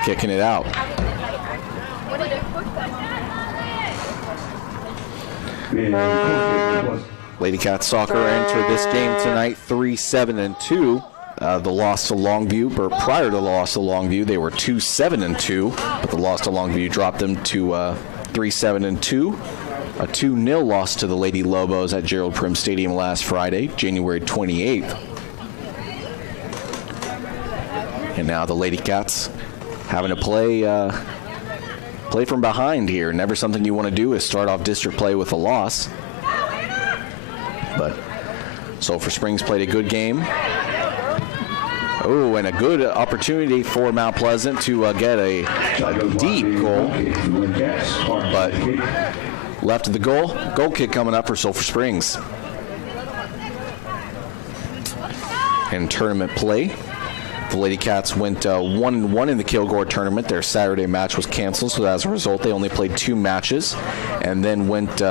kicking it out. Lady Cats soccer entered this game tonight 3-7-2. The loss to Longview, or prior to the loss to Longview, they were 2-7-2, but the loss to Longview dropped them to 3-7-2. A 2-0 loss to the Lady Lobos at Gerald Prim Stadium last Friday, January 28th. And now the Lady Cats having to play from behind here. Never something you want to do is start off district play with a loss. But Sulphur Springs played a good game. Oh, and a good opportunity for Mount Pleasant to get a deep goal. But left of the goal kick coming up for Sulphur Springs. In tournament play, the Lady Cats went 1-1 in the Kilgore tournament. Their Saturday match was canceled, so as a result, they only played 2 matches, and then went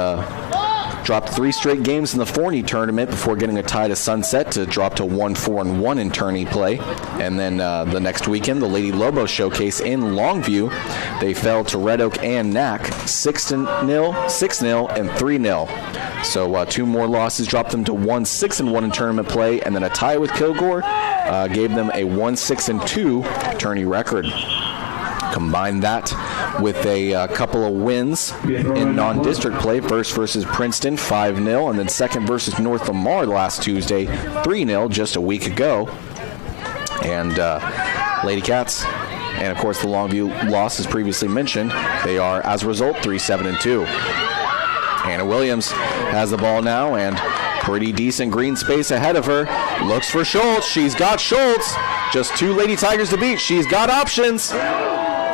dropped 3 straight games in the Forney tournament before getting a tie to Sunset to drop to 1-4-1 in tourney play. And then the next weekend, the Lady Lobos showcase in Longview, they fell to Red Oak and Knack 6-0, 6-0, and 3-0. So 2 more losses dropped them to 1-6-1 in tournament play, and then a tie with Kilgore gave them a 1-6-2 tourney record. Combine that with a couple of wins in non-district play. First versus Princeton, 5-0, and then second versus North Lamar last Tuesday, 3-0, just a week ago. And Ladycats, and of course the Longview loss, as previously mentioned, they are, as a result, 3-7-2. Hannah Williams has the ball now, and pretty decent green space ahead of her. Looks for Schultz. She's got Schultz. Just 2 Lady Tigers to beat. She's got options.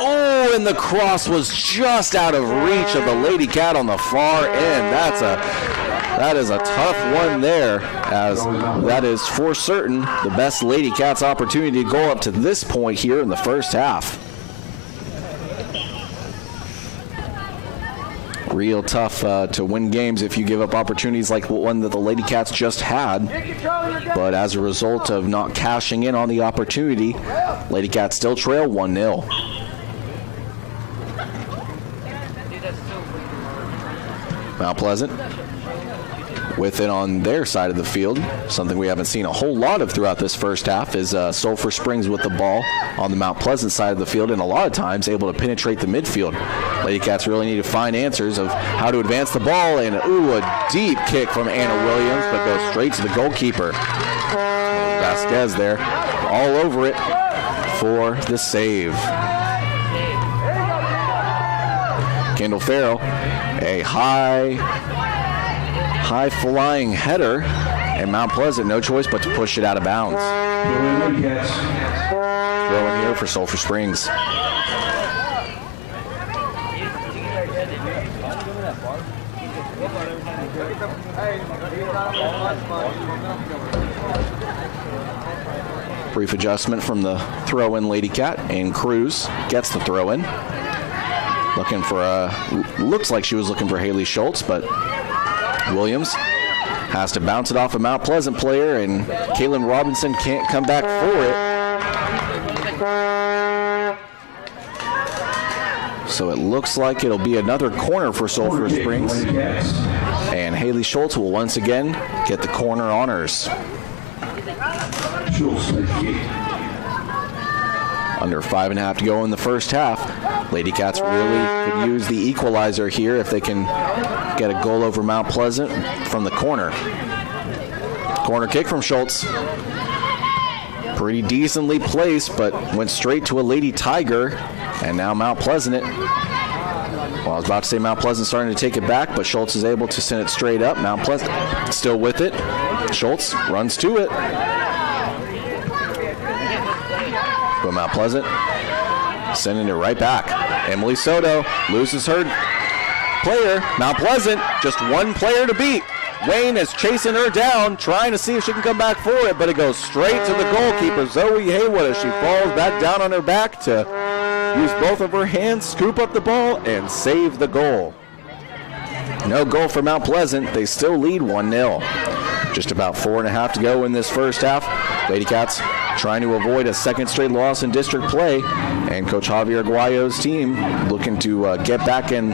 Oh, and the cross was just out of reach of the Lady Cat on the far end. That is a tough one there, as that is for certain the best Lady Cat's opportunity to go up to this point here in the first half. Real tough to win games if you give up opportunities like the one that the Lady Cats just had. But as a result of not cashing in on the opportunity, Lady Cats still trail 1-0. Mount Pleasant with it on their side of the field. Something we haven't seen a whole lot of throughout this first half is Sulphur Springs with the ball on the Mount Pleasant side of the field, and a lot of times able to penetrate the midfield. Lady Cats really need to find answers of how to advance the ball, and a deep kick from Anna Williams, but goes straight to the goalkeeper. Vasquez there, all over it for the save. Kendall Farrell, a high flying header, and Mount Pleasant no choice but to push it out of bounds. Throw in here for Sulphur Springs. Brief adjustment from the throw-in Lady Cat, and Cruz gets the throw-in. Looking for looks like she was looking for Haley Schultz, but Williams has to bounce it off a Mount Pleasant player, and Kaylin Robinson can't come back for it. So it looks like it'll be another corner for Sulphur Springs, and Haley Schultz will once again get the corner honors. Under 5.5 to go in the first half. Lady Cats really could use the equalizer here if they can get a goal over Mount Pleasant from the corner. Corner kick from Schultz. Pretty decently placed, but went straight to a Lady Tiger, and now Mount Pleasant it. Well, I was about to say Mount Pleasant starting to take it back, but Schultz is able to send it straight up. Mount Pleasant still with it. Schultz runs to it. But Mount Pleasant sending it right back. Emily Soto loses her player. Mount Pleasant, just one player to beat. Wayne is chasing her down, trying to see if she can come back for it, but it goes straight to the goalkeeper, Zoe Haywood, as she falls back down on her back to use both of her hands, scoop up the ball, and save the goal. No goal for Mount Pleasant. They still lead 1-0. Just about 4.5 to go in this first half. Lady Cats trying to avoid a second straight loss in district play, and Coach Javier Aguayo's team looking to get back in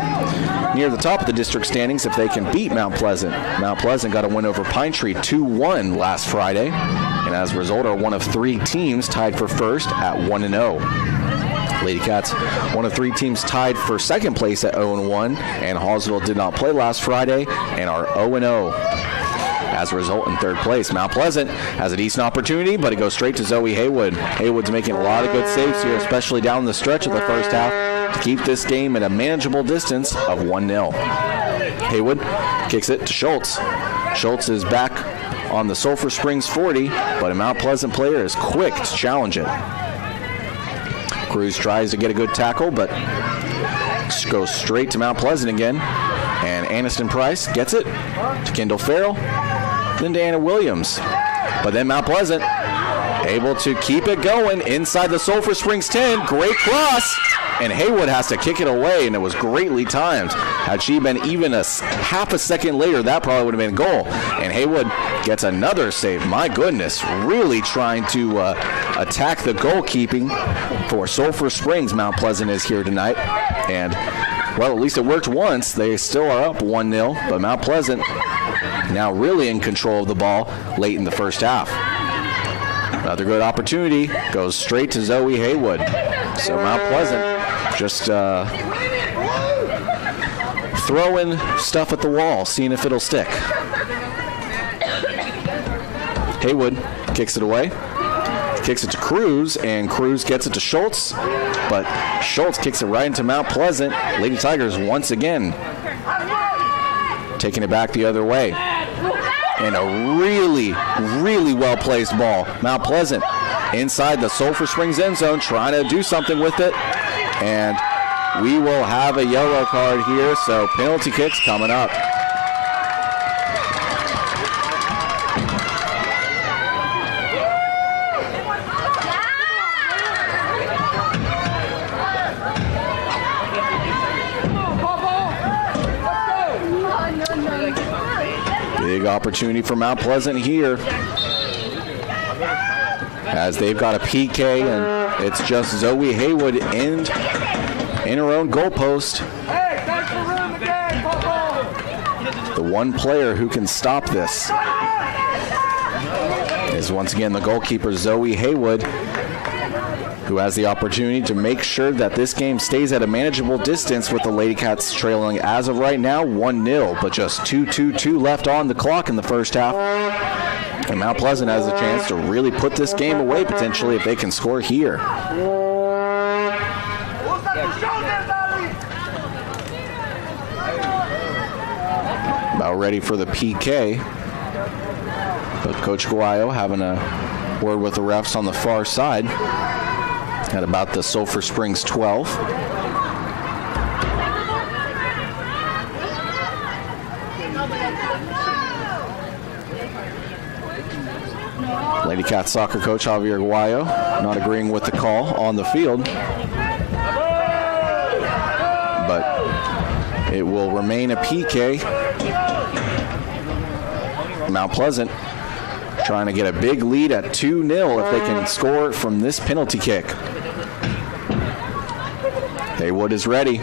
near the top of the district standings if they can beat Mount Pleasant. Mount Pleasant got a win over Pine Tree 2-1 last Friday, and as a result are one of 3 teams tied for first at 1-0. Lady Cats, one of 3 teams tied for second place at 0-1, and Hallsville did not play last Friday and are 0-0. As a result, in third place, Mount Pleasant has a decent opportunity, but it goes straight to Zoe Haywood. Haywood's making a lot of good saves here, especially down the stretch of the first half, to keep this game at a manageable distance of 1-0. Haywood kicks it to Schultz. Schultz is back on the Sulphur Springs 40, but a Mount Pleasant player is quick to challenge it. Cruz tries to get a good tackle, but goes straight to Mount Pleasant again. And Aniston Price gets it to Kendall Farrell, then to Anna Williams. But then Mount Pleasant able to keep it going inside the Sulphur Springs 10. Great cross. And Haywood has to kick it away, and it was greatly timed. Had she been even half a second later, that probably would have been a goal. And Haywood gets another save. My goodness, really trying to attack the goalkeeping for Sulphur Springs. Mount Pleasant is here tonight. And, well, at least it worked once. They still are up 1-0, but Mount Pleasant now really in control of the ball late in the first half. Another good opportunity goes straight to Zoe Haywood. So Mount Pleasant just throwing stuff at the wall, seeing if it'll stick. Haywood kicks it away, kicks it to Cruz, and Cruz gets it to Schultz, but Schultz kicks it right into Mount Pleasant. Lady Tigers once again taking it back the other way. And a really, really well-placed ball. Mount Pleasant inside the Sulphur Springs end zone trying to do something with it. And we will have a yellow card here, so penalty kicks coming up. Big opportunity for Mount Pleasant here, as they've got a PK, and it's just Zoe Haywood in her own goalpost. The one player who can stop this is once again the goalkeeper, Zoe Haywood, who has the opportunity to make sure that this game stays at a manageable distance, with the Ladycats trailing as of right now 1-0, but just 2:22 left on the clock in the first half. And Mount Pleasant has a chance to really put this game away potentially if they can score here. About ready for the PK. But Coach Aguayo having a word with the refs on the far side at about the Sulphur Springs 12. Ladycat soccer coach Javier Aguayo not agreeing with the call on the field, but it will remain a PK. Mount Pleasant trying to get a big lead at 2-0 if they can score from this penalty kick. Haywood is ready.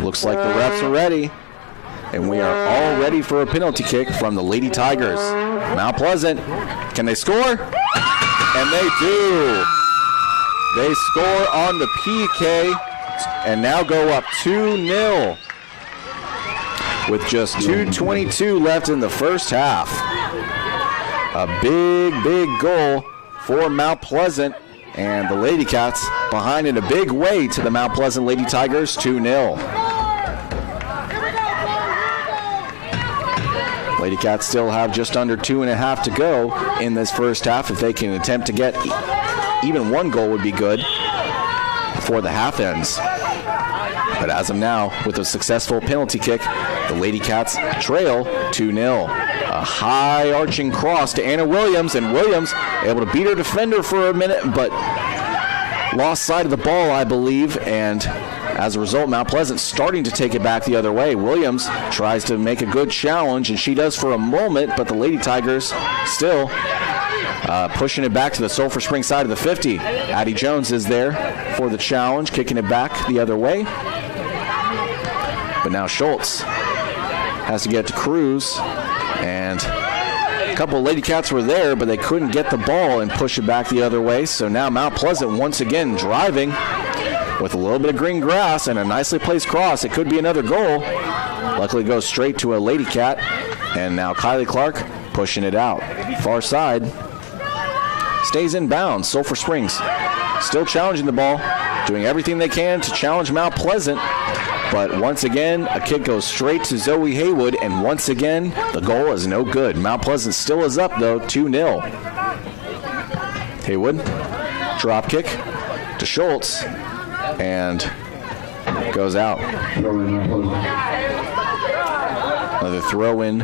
Looks like the refs are ready. And we are all ready for a penalty kick from the Lady Tigers. Mount Pleasant, can they score? And they do. They score on the PK and now go up 2-0 with just 2:22 left in the first half. A big, big goal for Mount Pleasant, and the Ladycats behind in a big way to the Mount Pleasant Lady Tigers, 2-0. Ladycats still have just under 2.5 to go in this first half. If they can attempt to get even one goal would be good before the half ends. But as of now, with a successful penalty kick, the Ladycats trail 2-0. A high arching cross to Anna Williams, and Williams able to beat her defender for a minute, but lost sight of the ball, I believe, and as a result, Mount Pleasant starting to take it back the other way. Williams tries to make a good challenge, and she does for a moment, but the Lady Tigers still pushing it back to the Sulphur Springs side of the 50. Addie Jones is there for the challenge, kicking it back the other way. But now Schultz has to get to Cruz, and a couple of Ladycats were there, but they couldn't get the ball and push it back the other way. So now Mount Pleasant once again driving with a little bit of green grass and a nicely placed cross. It could be another goal. Luckily goes straight to a Ladycat, and now Kylie Clark pushing it out. Far side. Stays in bounds. Sulphur Springs still challenging the ball, doing everything they can to challenge Mount Pleasant. But once again, a kick goes straight to Zoe Haywood, and once again, the goal is no good. Mount Pleasant still is up, though, 2-0. Haywood, drop kick to Schultz, and goes out. Another throw in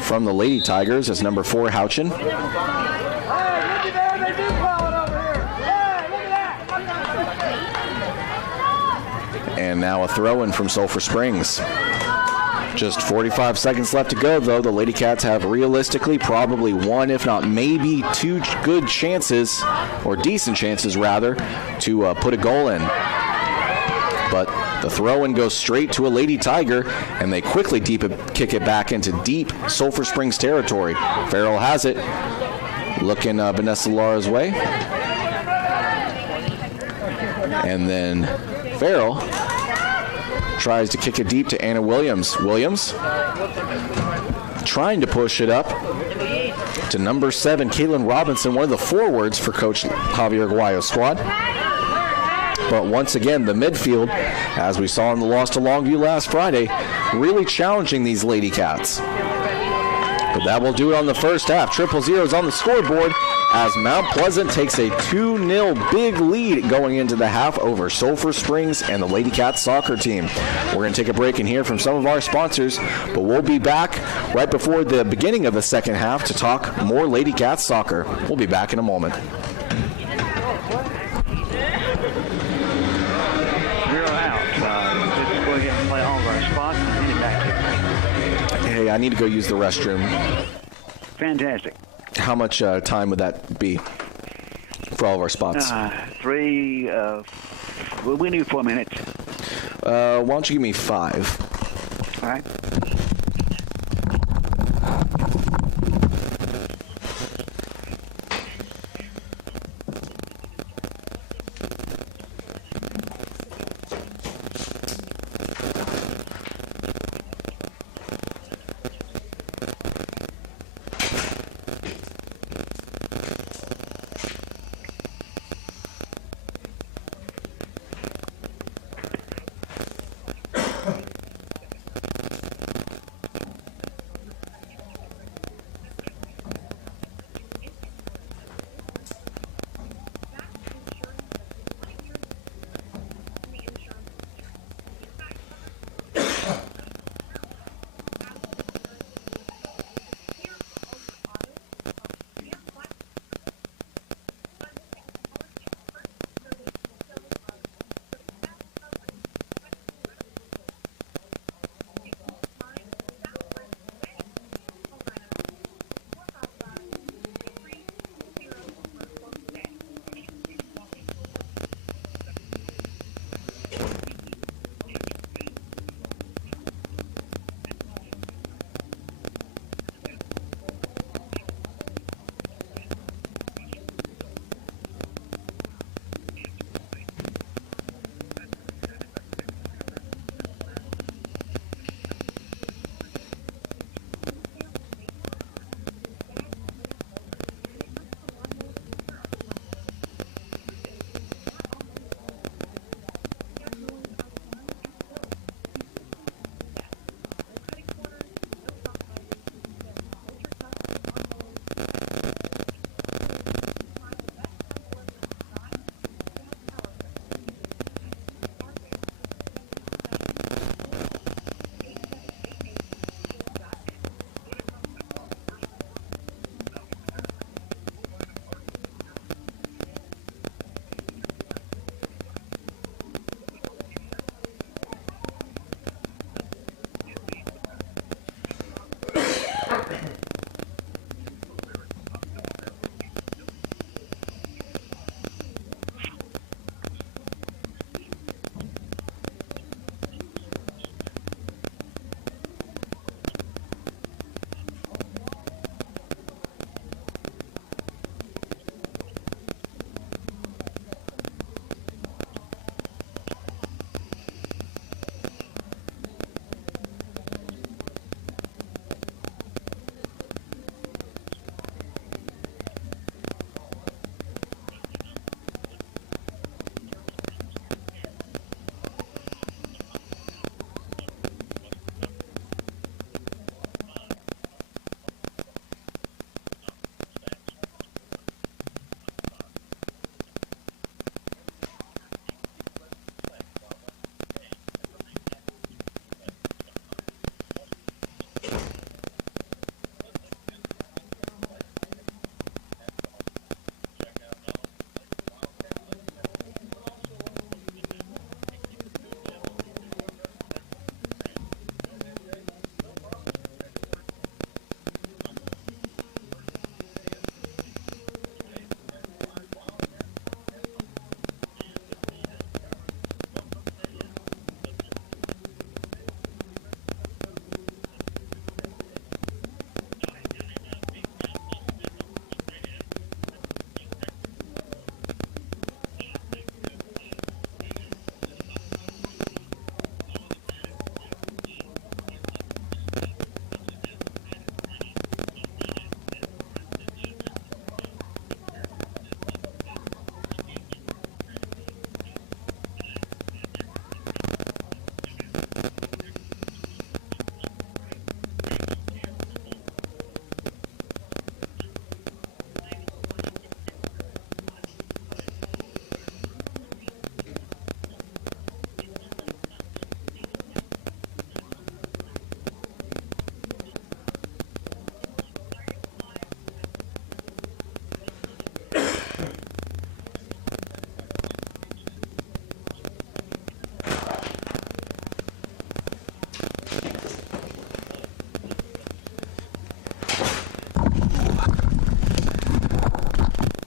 from the Lady Tigers is number 4, Houchin. And now a throw-in from Sulphur Springs. Just 45 seconds left to go, though. The Lady Cats have realistically probably one, if not maybe two good chances, or decent chances rather, to put a goal in. But the throw-in goes straight to a Lady Tiger, and they quickly kick it back into deep Sulphur Springs territory. Farrell has it, looking Vanessa Lara's way. And then Farrell tries to kick it deep to Anna Williams. Williams trying to push it up to number 7, Caitlin Robinson, one of the forwards for Coach Javier Aguayo's squad. But once again, the midfield, as we saw in the loss to Longview last Friday, really challenging these Lady Cats. But that will do it on the first half. 0-0 is on the scoreboard as Mount Pleasant takes a 2-0 big lead going into the half over Sulphur Springs and the Lady Cats soccer team. We're going to take a break and hear from some of our sponsors, but we'll be back right before the beginning of the second half to talk more Lady Cats soccer. We'll be back in a moment. Hey, I need to go use the restroom. Fantastic. How much time would that be for all of our spots? We need 4 minutes. Why don't you give me 5? All right.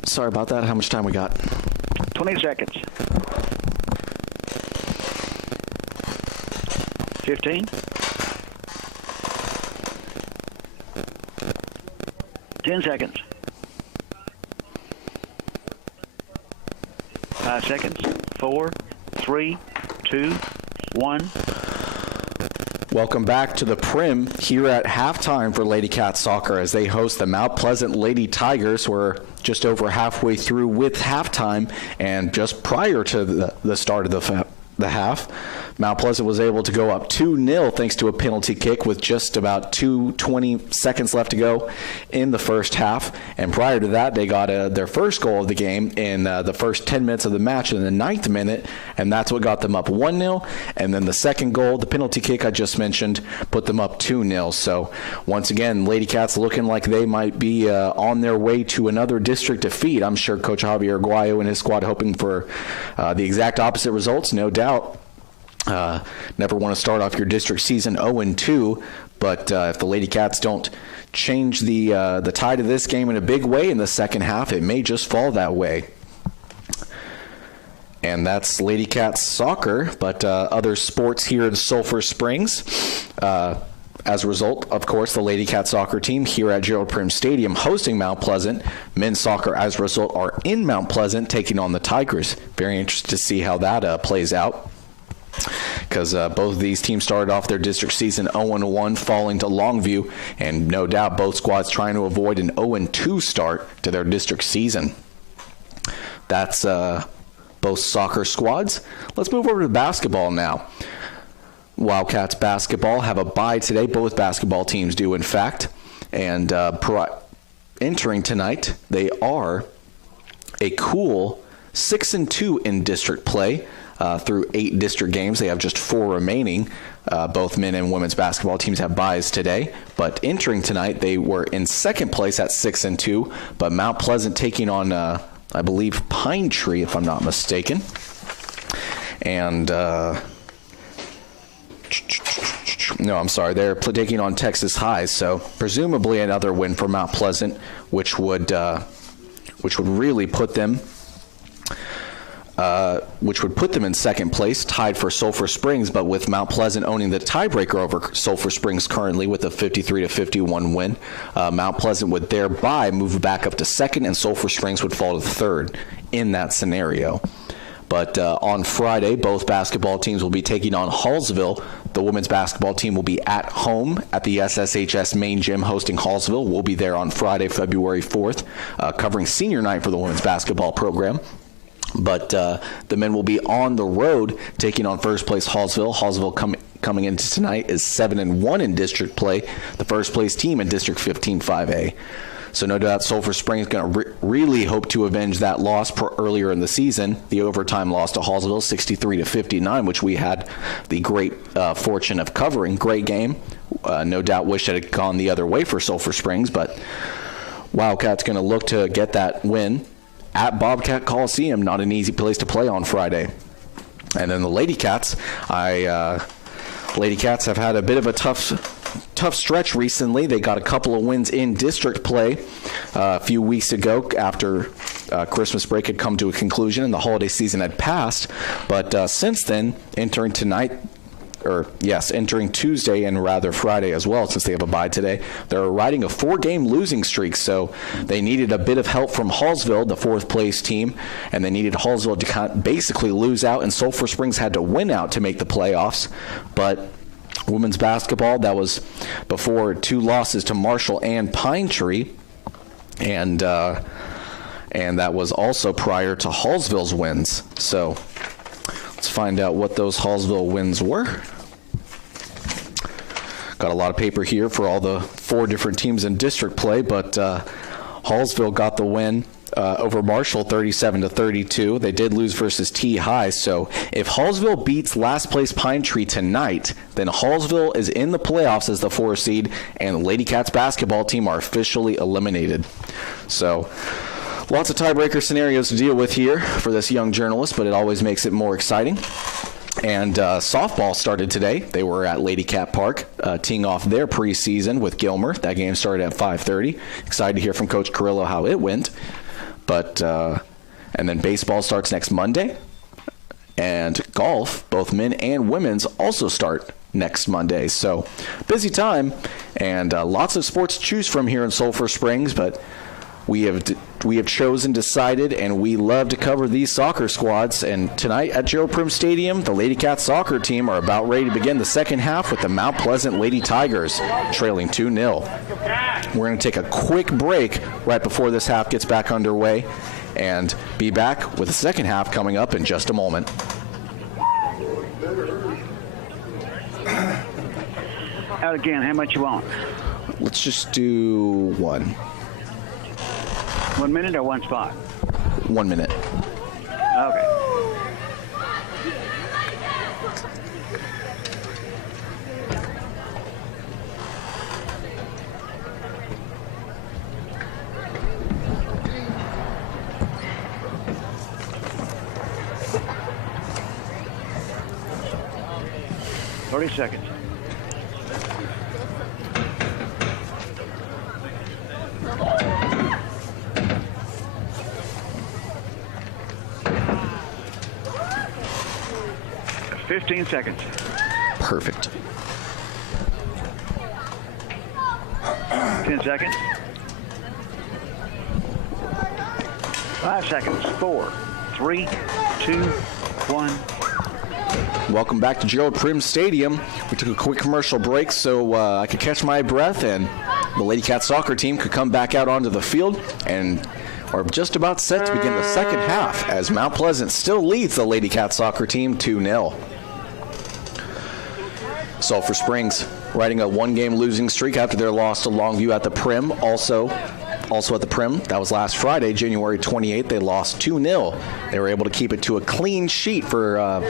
Sorry about that. How much time we got? 20 seconds. 15. 10 seconds. 5 seconds. 4, 3, 2, 1. Welcome back to the Prim here at halftime for Ladycat Soccer as they host the Mount Pleasant Lady Tigers. We're just over halfway through with halftime, and just prior to the start of the half, Mount Pleasant was able to go up 2-0 thanks to a penalty kick with just about 20 seconds left to go in the first half. And prior to that, they got their first goal of the game in the first 10 minutes of the match in the 9th minute, and that's what got them up 1-0. And then the second goal, the penalty kick I just mentioned, put them up 2-0. So once again, Lady Cats looking like they might be on their way to another district defeat. I'm sure Coach Javier Aguayo and his squad hoping for the exact opposite results, no doubt. Never want to start off your district season 0-2, but if the Lady Cats don't change the tide of this game in a big way in the second half, it may just fall that way. And that's Lady Cats soccer, but other sports here in Sulphur Springs. As a result, of course, the Lady Cat soccer team here at Gerald Prim Stadium hosting Mount Pleasant. Men's soccer, as a result, are in Mount Pleasant taking on the Tigers. Very interested to see how that plays out, because both of these teams started off their district season 0-1, falling to Longview, and no doubt both squads trying to avoid an 0-2 start to their district season. That's both soccer squads. Let's move over to basketball now. Wildcats basketball have a bye today. Both basketball teams do, in fact. And entering tonight, they are a cool 6-2 in district play. Through 8 district games. They have just 4 remaining. Both men and women's basketball teams have byes today. But entering tonight, they were in second place at 6-2. But Mount Pleasant taking on, I believe, Pine Tree, if I'm not mistaken. And, no, I'm sorry. They're taking on Texas High. So presumably another win for Mount Pleasant, which would really put them in second place, tied for Sulphur Springs, but with Mount Pleasant owning the tiebreaker over Sulphur Springs currently with a 53-51 win. Mount Pleasant would thereby move back up to second, and Sulphur Springs would fall to third in that scenario. But on Friday, both basketball teams will be taking on Hallsville. The women's basketball team will be at home at the SSHS main gym hosting Hallsville. We'll be there on Friday, February 4th, covering senior night for the women's basketball program. But the men will be on the road taking on first place Hallsville. Hallsville coming into tonight is 7-1 in district play, the first place team in District 15 5A. So no doubt Sulphur Springs is going to really hope to avenge that loss earlier in the season, the overtime loss to Hallsville, 63-59, which we had the great fortune of covering. Great game. No doubt wish it had gone the other way for Sulphur Springs, but Wildcats going to look to get that win at Bobcat Coliseum. Not an easy place to play on Friday. And then the Lady Cats, Lady Cats have had a bit of a tough stretch recently. They got a couple of wins in district play a few weeks ago after Christmas break had come to a conclusion and the holiday season had passed. But since then, entering Tuesday and rather Friday as well, since they have a bye today, they're riding a 4-game losing streak. So they needed a bit of help from Hallsville, the 4th place team, and they needed Hallsville to basically lose out, and Sulphur Springs had to win out to make the playoffs. But women's basketball, that was before 2 losses to Marshall and Pine Tree, and that was also prior to Hallsville's wins. So let's find out what those Hallsville wins were. Got a lot of paper here for all the 4 different teams in district play, but Hallsville got the win over Marshall 37-32. They did lose versus T High, so if Hallsville beats last place Pine Tree tonight, then Hallsville is in the playoffs as the 4 seed, and Lady Cats basketball team are officially eliminated. So lots of tiebreaker scenarios to deal with here for this young journalist, but it always makes it more exciting. And softball started today. They were at Ladycat Park, teeing off their preseason with Gilmer. That game started at 5:30. Excited to hear from Coach Carrillo how it went. But and then baseball starts next Monday, and golf, both men and women's, also start next Monday. So busy time, and lots of sports to choose from here in Sulphur Springs. But we have decided, and we love to cover these soccer squads. And tonight at Gerald Prim Stadium, the Ladycat soccer team are about ready to begin the second half with the Mount Pleasant Lady Tigers trailing 2-0. We're going to take a quick break right before this half gets back underway, and be back with the second half coming up in just a moment. Out again, how much you want? Let's just do one. 1 minute or one spot? 1 minute. Okay. Thirty seconds. Fifteen seconds. Perfect. 10 seconds. 5 seconds. 4, 3, 2, 1. Welcome back to Gerald Prim Stadium. We took a quick commercial break so I could catch my breath, and the Ladycat soccer team could come back out onto the field, and are just about set to begin the second half as Mount Pleasant still leads the Ladycat soccer team 2-0. Sulphur Springs riding a one-game losing streak after their loss to Longview at the Prim. Also at the Prim, that was last Friday, January 28th, they lost 2-0. They were able to keep it to a clean sheet for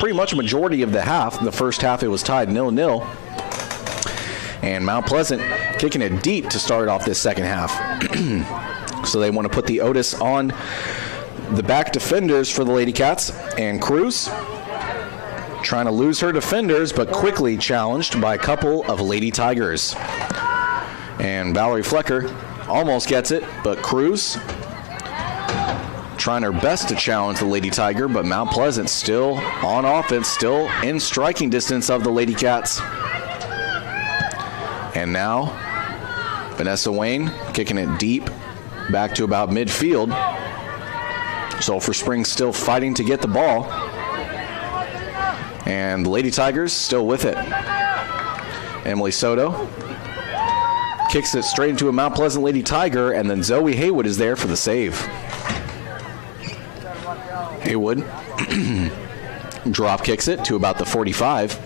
pretty much a majority of the half. In the first half, it was tied 0-0. And Mount Pleasant kicking it deep to start off this second half. So they want to put the Otis on the back defenders for the Ladycats. And Cruz trying to lose her defenders, but quickly challenged by a couple of Lady Tigers. And Valerie Flecker almost gets it, but Cruz trying her best to challenge the Lady Tiger, but Mount Pleasant still on offense, still in striking distance of the Lady Cats. And now Vanessa Wayne kicking it deep back to about midfield. Sulphur Springs still fighting to get the ball. And the Lady Tigers still with it. Emily Soto kicks it straight into a Mount Pleasant Lady Tiger, and then Zoe Haywood is there for the save. Haywood drop kicks it to about the 45.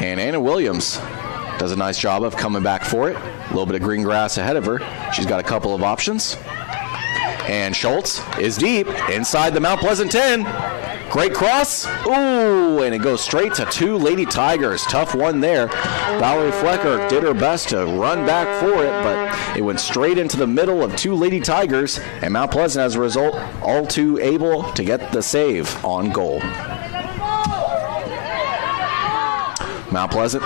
And Anna Williams does a nice job of coming back for it. A little bit of green grass ahead of her. She's got a couple of options. And Schultz is deep inside the Mount Pleasant 10. Great cross. Ooh, and it goes straight to two Lady Tigers. Tough one there. Valerie Flecker did her best to run back for it, but it went straight into the middle of two Lady Tigers, and Mount Pleasant, as a result, all too able to get the save on goal. Mount Pleasant,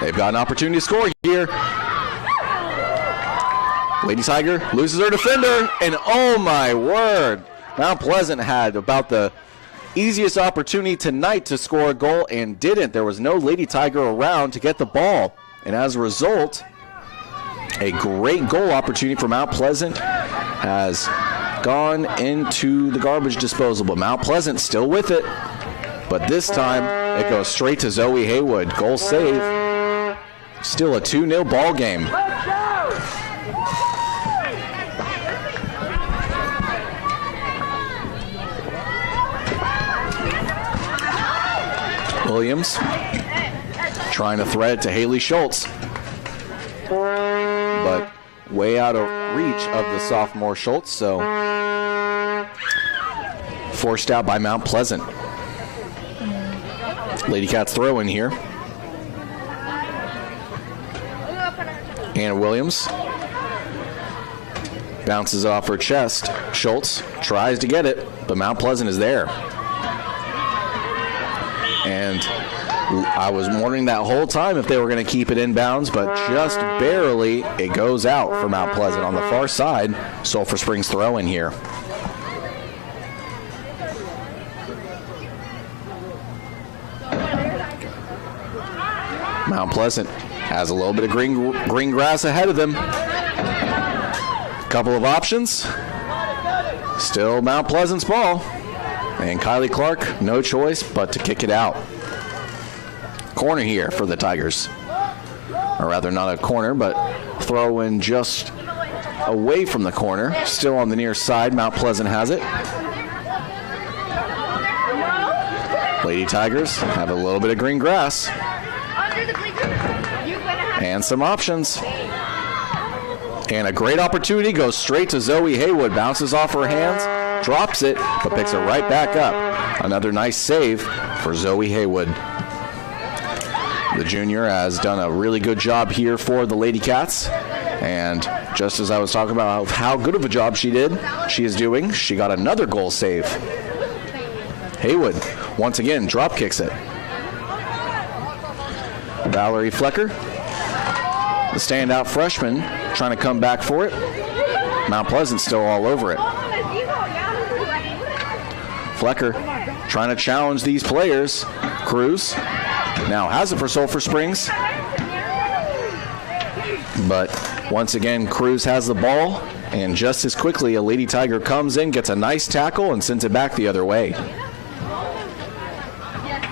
they've got an opportunity to score here. Lady Tiger loses her defender, and oh my word, Mount Pleasant had about the easiest opportunity tonight to score a goal and didn't. There was no Lady Tiger around to get the ball, and as a result, a great goal opportunity for Mount Pleasant has gone into the garbage disposal, but Mount Pleasant still with it, but this time it goes straight to Zoe Haywood. Goal save. Still a 2-0 ball game. Williams trying to thread it to Haley Schultz, but way out of reach of the sophomore Schultz, so forced out by Mount Pleasant. Lady Cats throw in here. Anna Williams bounces off her chest. Schultz tries to get it, but Mount Pleasant is there. And I was wondering that whole time if they were going to keep it inbounds, but just barely it goes out for Mount Pleasant on the far side. Sulphur Springs throw in here. Mount Pleasant has a little bit of green grass ahead of them. Couple of options. Still Mount Pleasant's ball. And Kylie Clark, no choice but to kick it out. Corner here for the Tigers. Or rather, not a corner, but throw in just away from the corner. Still on the near side, Mount Pleasant has it. Lady Tigers have a little bit of green grass. And some options. And a great opportunity goes straight to Zoe Haywood. Bounces off her hands, drops it, but picks it right back up. Another nice save for Zoe Haywood. The junior has done a really good job here for the Lady Cats. And just as I was talking about how good of a job she is doing, she got another goal save. Haywood, once again, drop kicks it. Valerie Flecker, the standout freshman, trying to come back for it. Mount Pleasant still all over it. Flecker trying to challenge these players. Cruz now has it for Sulphur Springs. But once again, Cruz has the ball, and just as quickly a Lady Tiger comes in, gets a nice tackle, and sends it back the other way.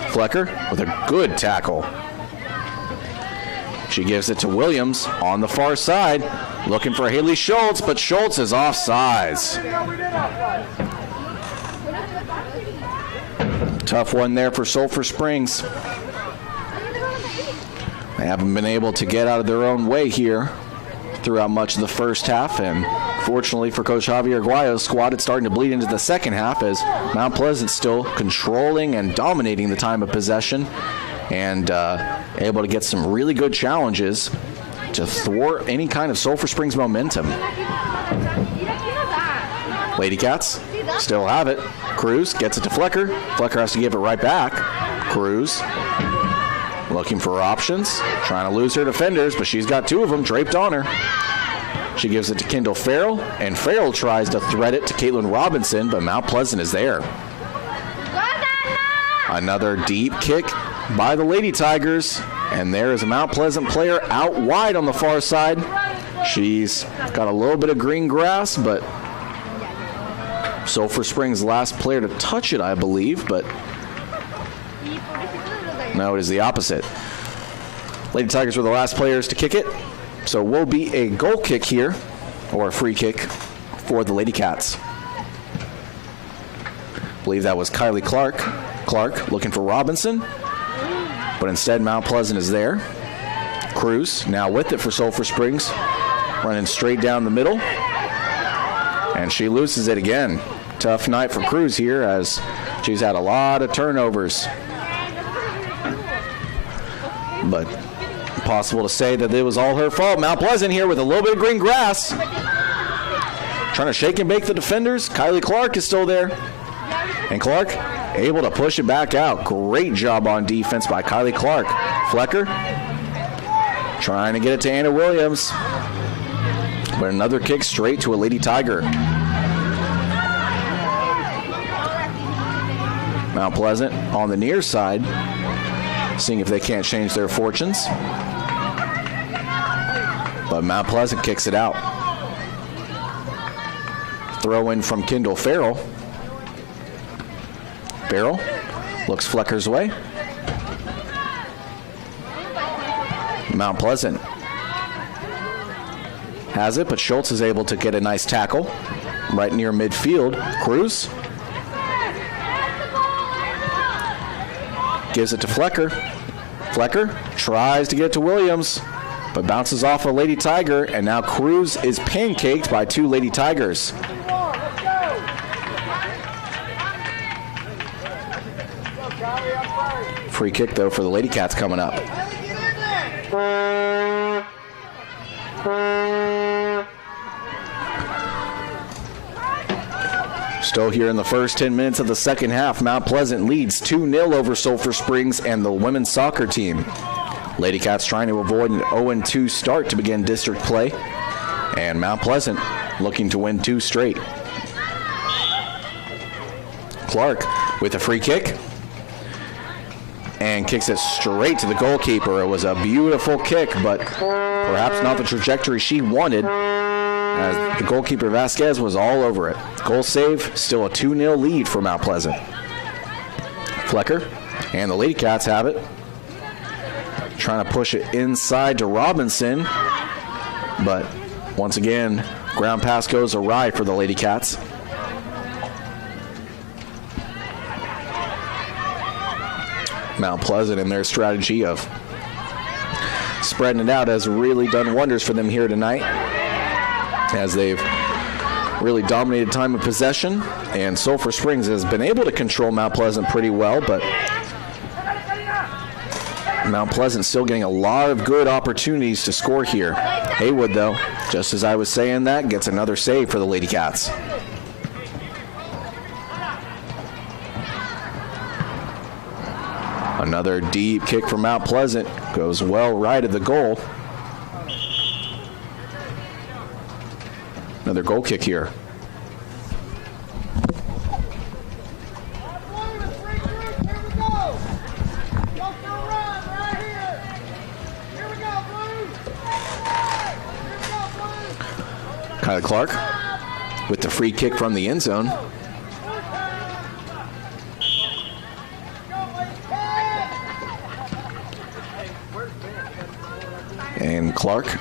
Flecker with a good tackle. She gives it to Williams on the far side, looking for Haley Schultz, but Schultz is offsides. Tough one there for Sulphur Springs. They haven't been able to get out of their own way here throughout much of the first half, and fortunately for Coach Javier Aguayo's squad, it's starting to bleed into the second half as Mount Pleasant still controlling and dominating the time of possession, and able to get some really good challenges to thwart any kind of Sulphur Springs momentum. Lady Cats still have it. Cruz gets it to Flecker. Flecker has to give it right back. Cruz looking for options, trying to lose her defenders, but she's got two of them draped on her. She gives it to Kendall Farrell, and Farrell tries to thread it to Caitlin Robinson, but Mount Pleasant is there. Another deep kick by the Lady Tigers, and there is a Mount Pleasant player out wide on the far side. She's got a little bit of green grass, but Sulphur Springs' last player to touch it, I believe, but no, it is the opposite. Lady Tigers were the last players to kick it, so it will be a goal kick here, or a free kick for the Lady Cats. I believe that was Kylie Clark. Clark looking for Robinson, but instead Mount Pleasant is there. Cruz now with it for Sulphur Springs, running straight down the middle, and she loses it again. Tough night for Cruz here as she's had a lot of turnovers. But possible to say that it was all her fault. Mount Pleasant here with a little bit of green grass. Trying to shake and bake the defenders. Kylie Clark is still there. And Clark able to push it back out. Great job on defense by Kylie Clark. Flecker trying to get it to Anna Williams. But another kick straight to a Lady Tiger. Mount Pleasant on the near side, seeing if they can't change their fortunes. But Mount Pleasant kicks it out. Throw in from Kendall Farrell. Farrell looks Flecker's way. Mount Pleasant has it, but Schultz is able to get a nice tackle right near midfield. Cruz gives it to Flecker. Flecker tries to get it to Williams, but bounces off a Lady Tiger, and now Cruz is pancaked by two Lady Tigers. Free kick, though, for the Lady Cats coming up. Still here in the first 10 minutes of the second half, Mount Pleasant leads 2-0 over Sulphur Springs and the women's soccer team. Ladycats trying to avoid an 0-2 start to begin district play, and Mount Pleasant looking to win 2 straight. Clark with a free kick and kicks it straight to the goalkeeper. It was a beautiful kick, but perhaps not the trajectory she wanted, as the goalkeeper Vasquez was all over it. Goal save, still a 2-0 lead for Mount Pleasant. Flecker and the Ladycats have it. Trying to push it inside to Robinson, but once again, ground pass goes awry for the Ladycats. Mount Pleasant and their strategy of spreading it out has really done wonders for them here tonight, as they've really dominated time of possession, and Sulphur Springs has been able to control Mount Pleasant pretty well, but Mount Pleasant still getting a lot of good opportunities to score here. Haywood, though, just as I was saying that, gets another save for the Ladycats. Another deep kick from Mount Pleasant. Goes well right of the goal. Another goal kick here. Kylie Clark with the free kick from the end zone. And Clark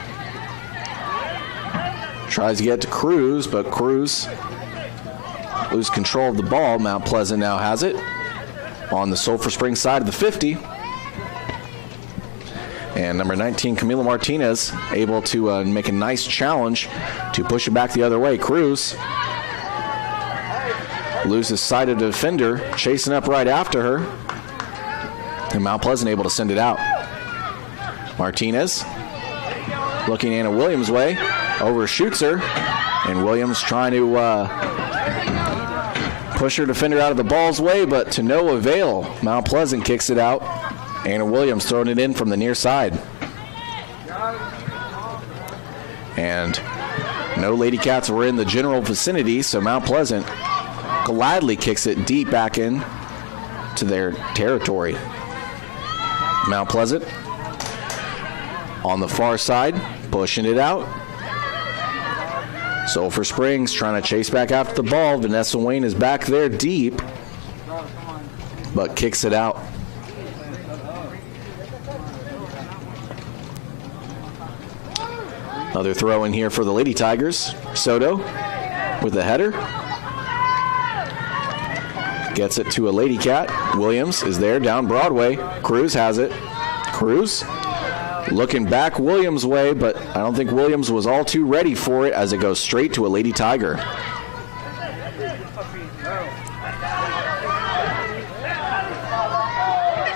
tries to get to Cruz, but Cruz loses control of the ball. Mount Pleasant now has it on the Sulphur Springs side of the 50. And number 19, Camila Martinez, able to make a nice challenge to push it back the other way. Cruz loses sight of the defender, chasing up right after her. And Mount Pleasant able to send it out. Martinez looking Anna Williams' way, overshoots her, and Williams trying to push her defender out of the ball's way, but to no avail. Mount Pleasant kicks it out. Anna Williams throwing it in from the near side. And no Ladycats were in the general vicinity, so Mount Pleasant gladly kicks it deep back in to their territory. Mount Pleasant on the far side, pushing it out. Sulphur Springs trying to chase back after the ball. Vanessa Wayne is back there deep, but kicks it out. Another throw in here for the Lady Tigers. Soto with a header. Gets it to a Ladycat. Williams is there down Broadway. Cruz has it. Cruz looking back Williams' way, but I don't think Williams was all too ready for it as it goes straight to a Lady Tiger.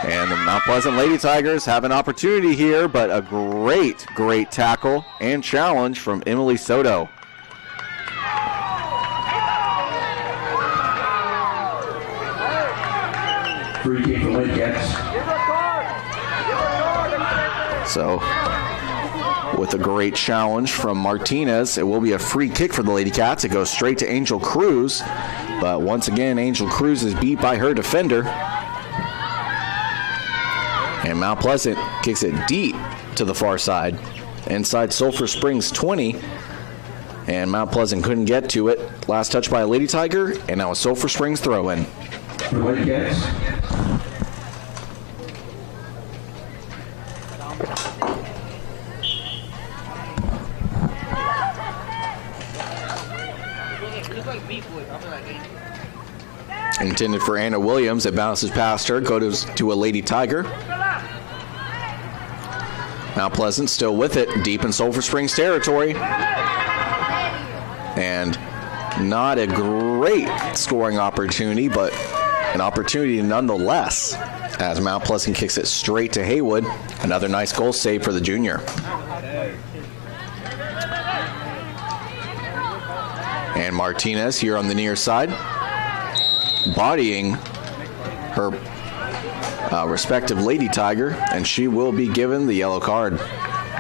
And the Mount Pleasant Lady Tigers have an opportunity here, but a great, great tackle and challenge from Emily Soto. Free kick for Ladycats. So, with a great challenge from Martinez, it will be a free kick for the Ladycats. It goes straight to Angel Cruz, but once again, Angel Cruz is beat by her defender. And Mount Pleasant kicks it deep to the far side, inside Sulphur Springs 20. And Mount Pleasant couldn't get to it. Last touch by a Lady Tiger, and now a Sulphur Springs throw-in. For Ladycats. Intended for Anna Williams. It bounces past her, goes to a Lady Tiger. Mount Pleasant still with it, deep in Sulphur Springs territory. And not a great scoring opportunity, but an opportunity nonetheless, as Mount Pleasant kicks it straight to Haywood. Another nice goal save for the junior. And Martinez here on the near side. bodying her respective Lady Tiger, and she will be given the yellow card.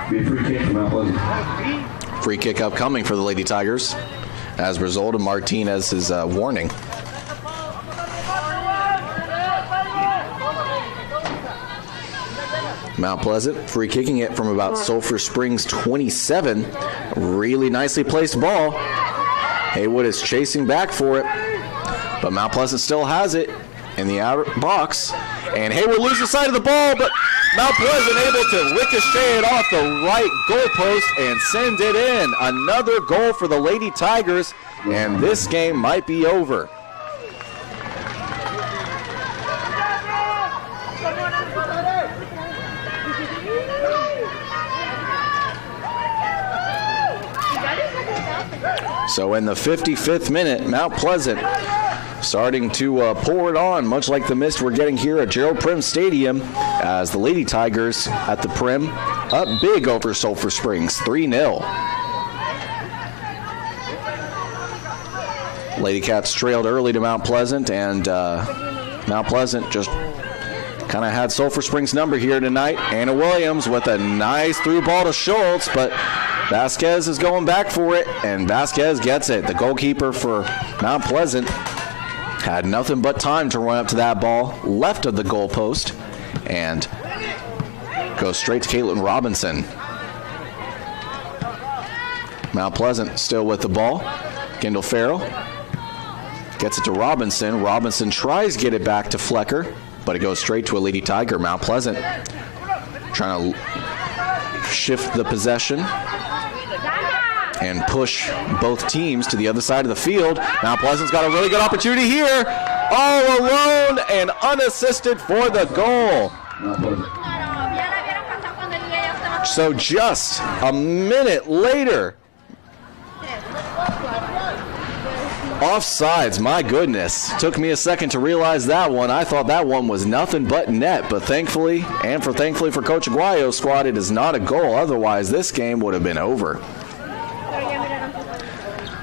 Be a free kick from Mount Pleasant. Free kick upcoming for the Lady Tigers as a result of Martinez's warning. Mount Pleasant free kicking it from about Sulphur Springs 27. Really nicely placed ball. Haywood is chasing back for it, but Mount Pleasant still has it in the outer box. And Haywood loses sight of the ball, but Mount Pleasant able to ricochet it off the right goalpost and send it in. Another goal for the Lady Tigers, and this game might be over. So in the 55th minute, Mount Pleasant starting to pour it on, much like the mist we're getting here at Gerald Prim Stadium, as the Lady Tigers at the Prim up big over Sulphur Springs, 3-0. Ladycats trailed early to Mount Pleasant, and Mount Pleasant just kind of had Sulphur Springs' number here tonight. Anna Williams with a nice through ball to Schultz, but Vasquez is going back for it, and Vasquez gets it. The goalkeeper for Mount Pleasant had nothing but time to run up to that ball left of the goalpost and go straight to Caitlin Robinson. Mount Pleasant still with the ball. Kendall Farrell gets it to Robinson. Robinson tries to get it back to Flecker, but it goes straight to a Lady Tiger. Mount Pleasant trying to shift the possession and push both teams to the other side of the field. Mount Pleasant's got a really good opportunity here. All alone and unassisted for the goal. So just a minute later, offsides, my goodness. Took me a second to realize that one. I thought that one was nothing but net, but thankfully for Coach Aguayo's squad, it is not a goal. Otherwise, this game would have been over.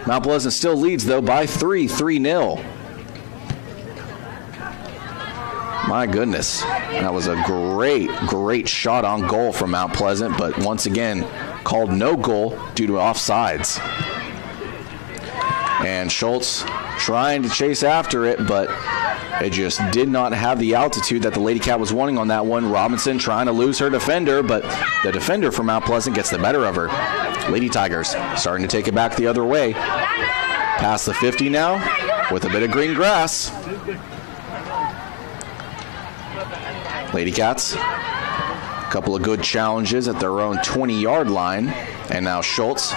Mount Pleasant still leads, though, by 3-0. My goodness, that was a great shot on goal from Mount Pleasant, but once again, called no goal due to offsides. And Schultz trying to chase after it, but it just did not have the altitude that the Lady Cat was wanting on that one. Robinson trying to lose her defender, but the defender from Mount Pleasant gets the better of her. Lady Tigers starting to take it back the other way. Past the 50 now with a bit of green grass. Lady Cats, a couple of good challenges at their own 20-yard line. And now Schultz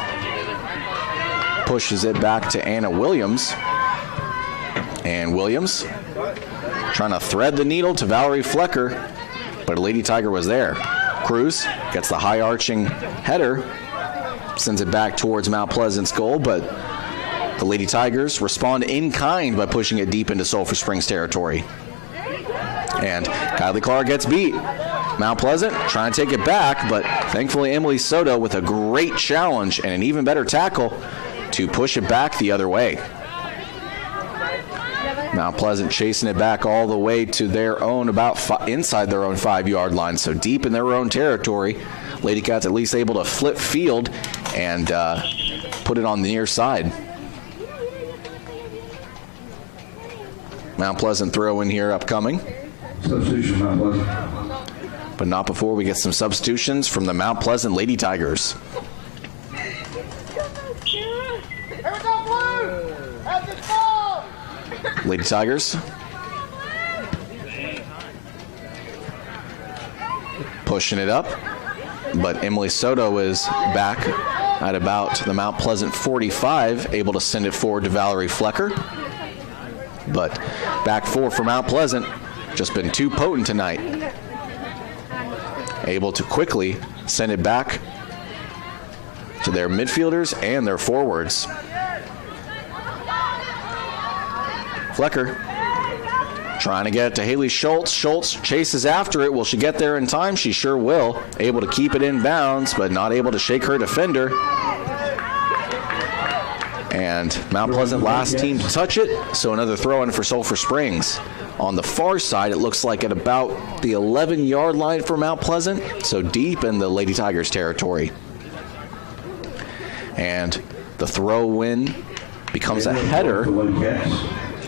pushes it back to Anna Williams. And Williams trying to thread the needle to Valerie Flecker, but a Lady Tiger was there. Cruz gets the high arching header, sends it back towards Mount Pleasant's goal, but the Lady Tigers respond in kind by pushing it deep into Sulphur Springs territory. And Kylie Clark gets beat. Mount Pleasant trying to take it back, but thankfully Emily Soto with a great challenge and an even better tackle to push it back the other way. Mount Pleasant chasing it back all the way to their own, inside their own 5-yard line, so deep in their own territory. Lady Cats at least able to flip field and put it on the near side. Mount Pleasant throw in here upcoming. Substitution, Mount Pleasant. But not before we get some substitutions from the Mount Pleasant Lady Tigers. Lady Tigers pushing it up, but Emily Soto is back at about the Mount Pleasant 45, able to send it forward to Valerie Flecker. But back four for Mount Pleasant, just been too potent tonight. Able to quickly send it back to their midfielders and their forwards. Flecker trying to get it to Haley Schultz. Schultz chases after it. Will she get there in time? She sure will. Able to keep it in bounds, but not able to shake her defender. And Mount Pleasant last team to touch it, so another throw-in for Sulphur Springs. On the far side, it looks like at about the 11-yard line for Mount Pleasant, so deep in the Lady Tigers territory. And the throw-in becomes a header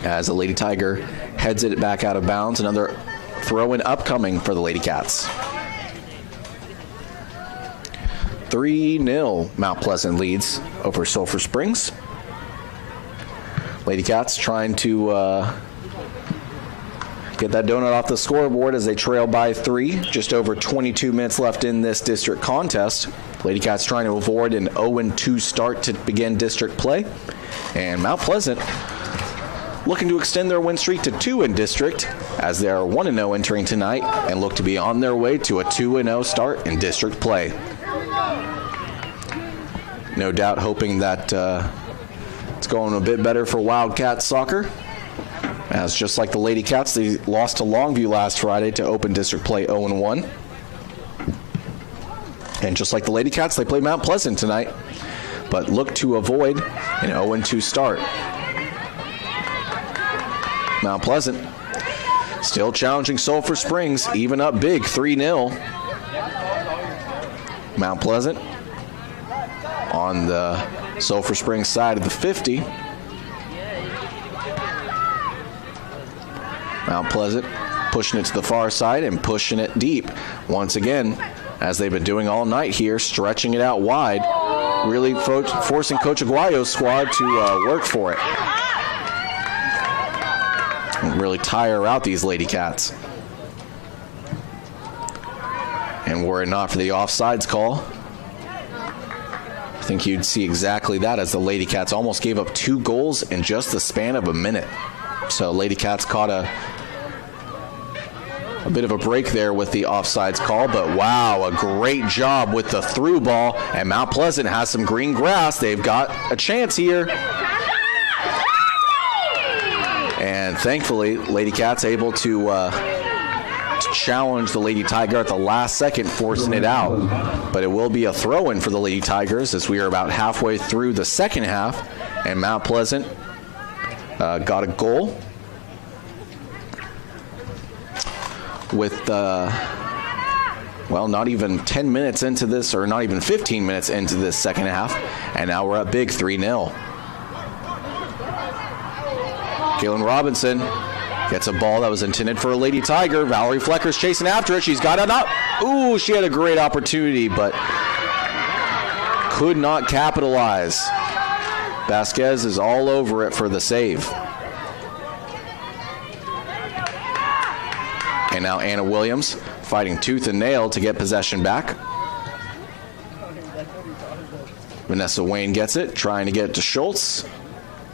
as the Lady Tiger heads it back out of bounds. Another throw-in upcoming for the Lady Cats. 3-0 Mount Pleasant leads over Sulphur Springs. Lady Cats trying to get that donut off the scoreboard as they trail by 3. Just over 22 minutes left in this district contest. Lady Cats trying to avoid an 0-2 start to begin district play. And Mount Pleasant looking to extend their win streak to 2 in district as they are 1-0 entering tonight and look to be on their way to a 2-0 start in district play. No doubt hoping that it's going a bit better for Wildcat soccer, as just like the Lady Cats, they lost to Longview last Friday to open district play 0-1. And just like the Lady Cats, they play Mount Pleasant tonight, but look to avoid an 0-2 start. Mount Pleasant still challenging Sulphur Springs, even up big, 3-0. Mount Pleasant on the Sulphur Springs side of the 50. Mount Pleasant pushing it to the far side and pushing it deep. Once again, as they've been doing all night here, stretching it out wide, really forcing Coach Aguayo's squad to work for it. And really tire out these Lady Cats. And were it not for the offsides call, I think you'd see exactly that, as the Lady Cats almost gave up 2 goals in just the span of a minute. So Lady Cats caught a bit of a break there with the offsides call, but wow, a great job with the through ball, and Mount Pleasant has some green grass. They've got a chance here. And thankfully, Lady Cats able to challenge the Lady Tiger at the last second, forcing it out. But it will be a throw-in for the Lady Tigers as we are about halfway through the second half, and Mount Pleasant got a goal with, well, not even 10 minutes into this, or not even 15 minutes into this second half, and now we're up big 3-0. Kaylin Robinson gets a ball that was intended for a Lady Tiger. Valerie Flecker's chasing after it. She's got it up. Ooh, she had a great opportunity, but could not capitalize. Vasquez is all over it for the save. And now Anna Williams fighting tooth and nail to get possession back. Vanessa Wayne gets it, trying to get it to Schultz,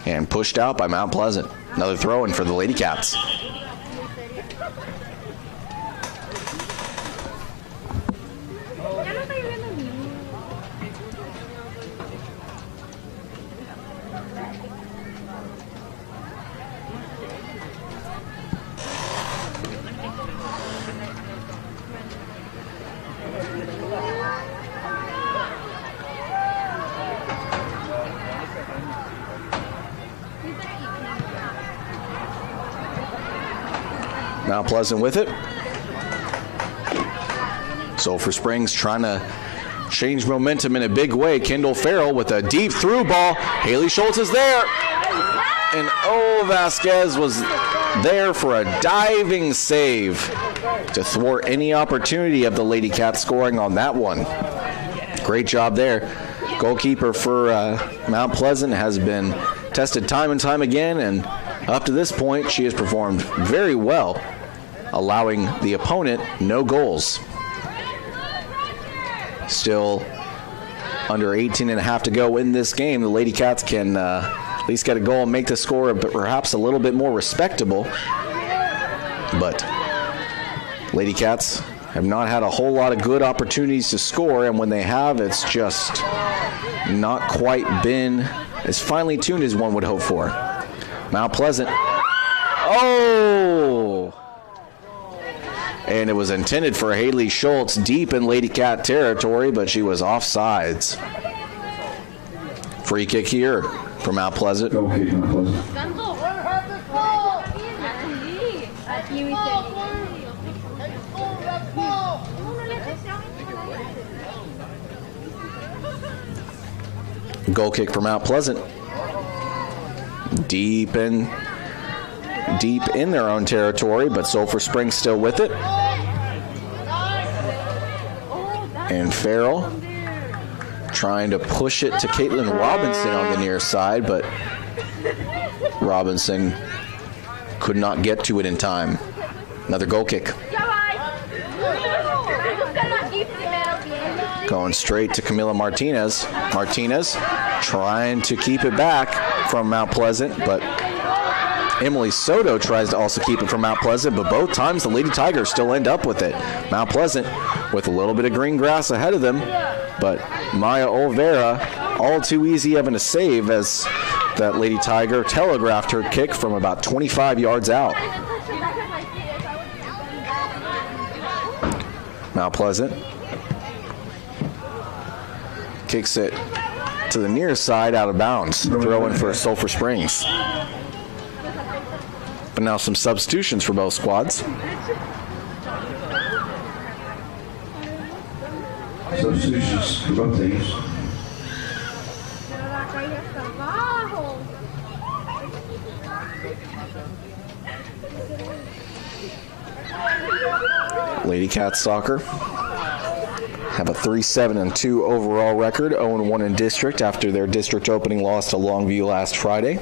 and pushed out by Mount Pleasant. Another throw-in for the Lady Cats. Mount Pleasant with it. Sulphur Springs trying to change momentum in a big way. Kendall Farrell with a deep through ball. Haley Schultz is there. And Vasquez was there for a diving save to thwart any opportunity of the Lady Cats scoring on that one. Great job there. Goalkeeper for Mount Pleasant has been tested time and time again, and up to this point, she has performed very well, allowing the opponent no goals. Still under 18 and a half to go in this game. The Lady Cats can at least get a goal and make the score perhaps a little bit more respectable. But Lady Cats have not had a whole lot of good opportunities to score, and when they have, it's just not quite been as finely tuned as one would hope for. Mount Pleasant. Oh! And it was intended for Haley Schultz deep in Lady Cat territory, but she was offsides. Free kick here for Mount Pleasant. Goal kick, Mount Pleasant. Goal kick for Mount Pleasant. Deep in their own territory, but Sulphur Springs still with it. And Farrell trying to push it to Caitlin Robinson on the near side, but Robinson could not get to it in time. Another goal kick. Going straight to Camila Martinez. Martinez trying to keep it back from Mount Pleasant, but Emily Soto tries to also keep it from Mount Pleasant, but both times the Lady Tigers still end up with it. Mount Pleasant with a little bit of green grass ahead of them, but Maya Olvera all too easy having to save as that Lady Tiger telegraphed her kick from about 25 yards out. Mount Pleasant kicks it to the near side out of bounds, throwing for Sulphur Springs. But now some substitutions for both squads. Substitutions for both teams. Ladycat Soccer have a 3-7-2 overall record, 0-1 in district after their district opening loss to Longview last Friday,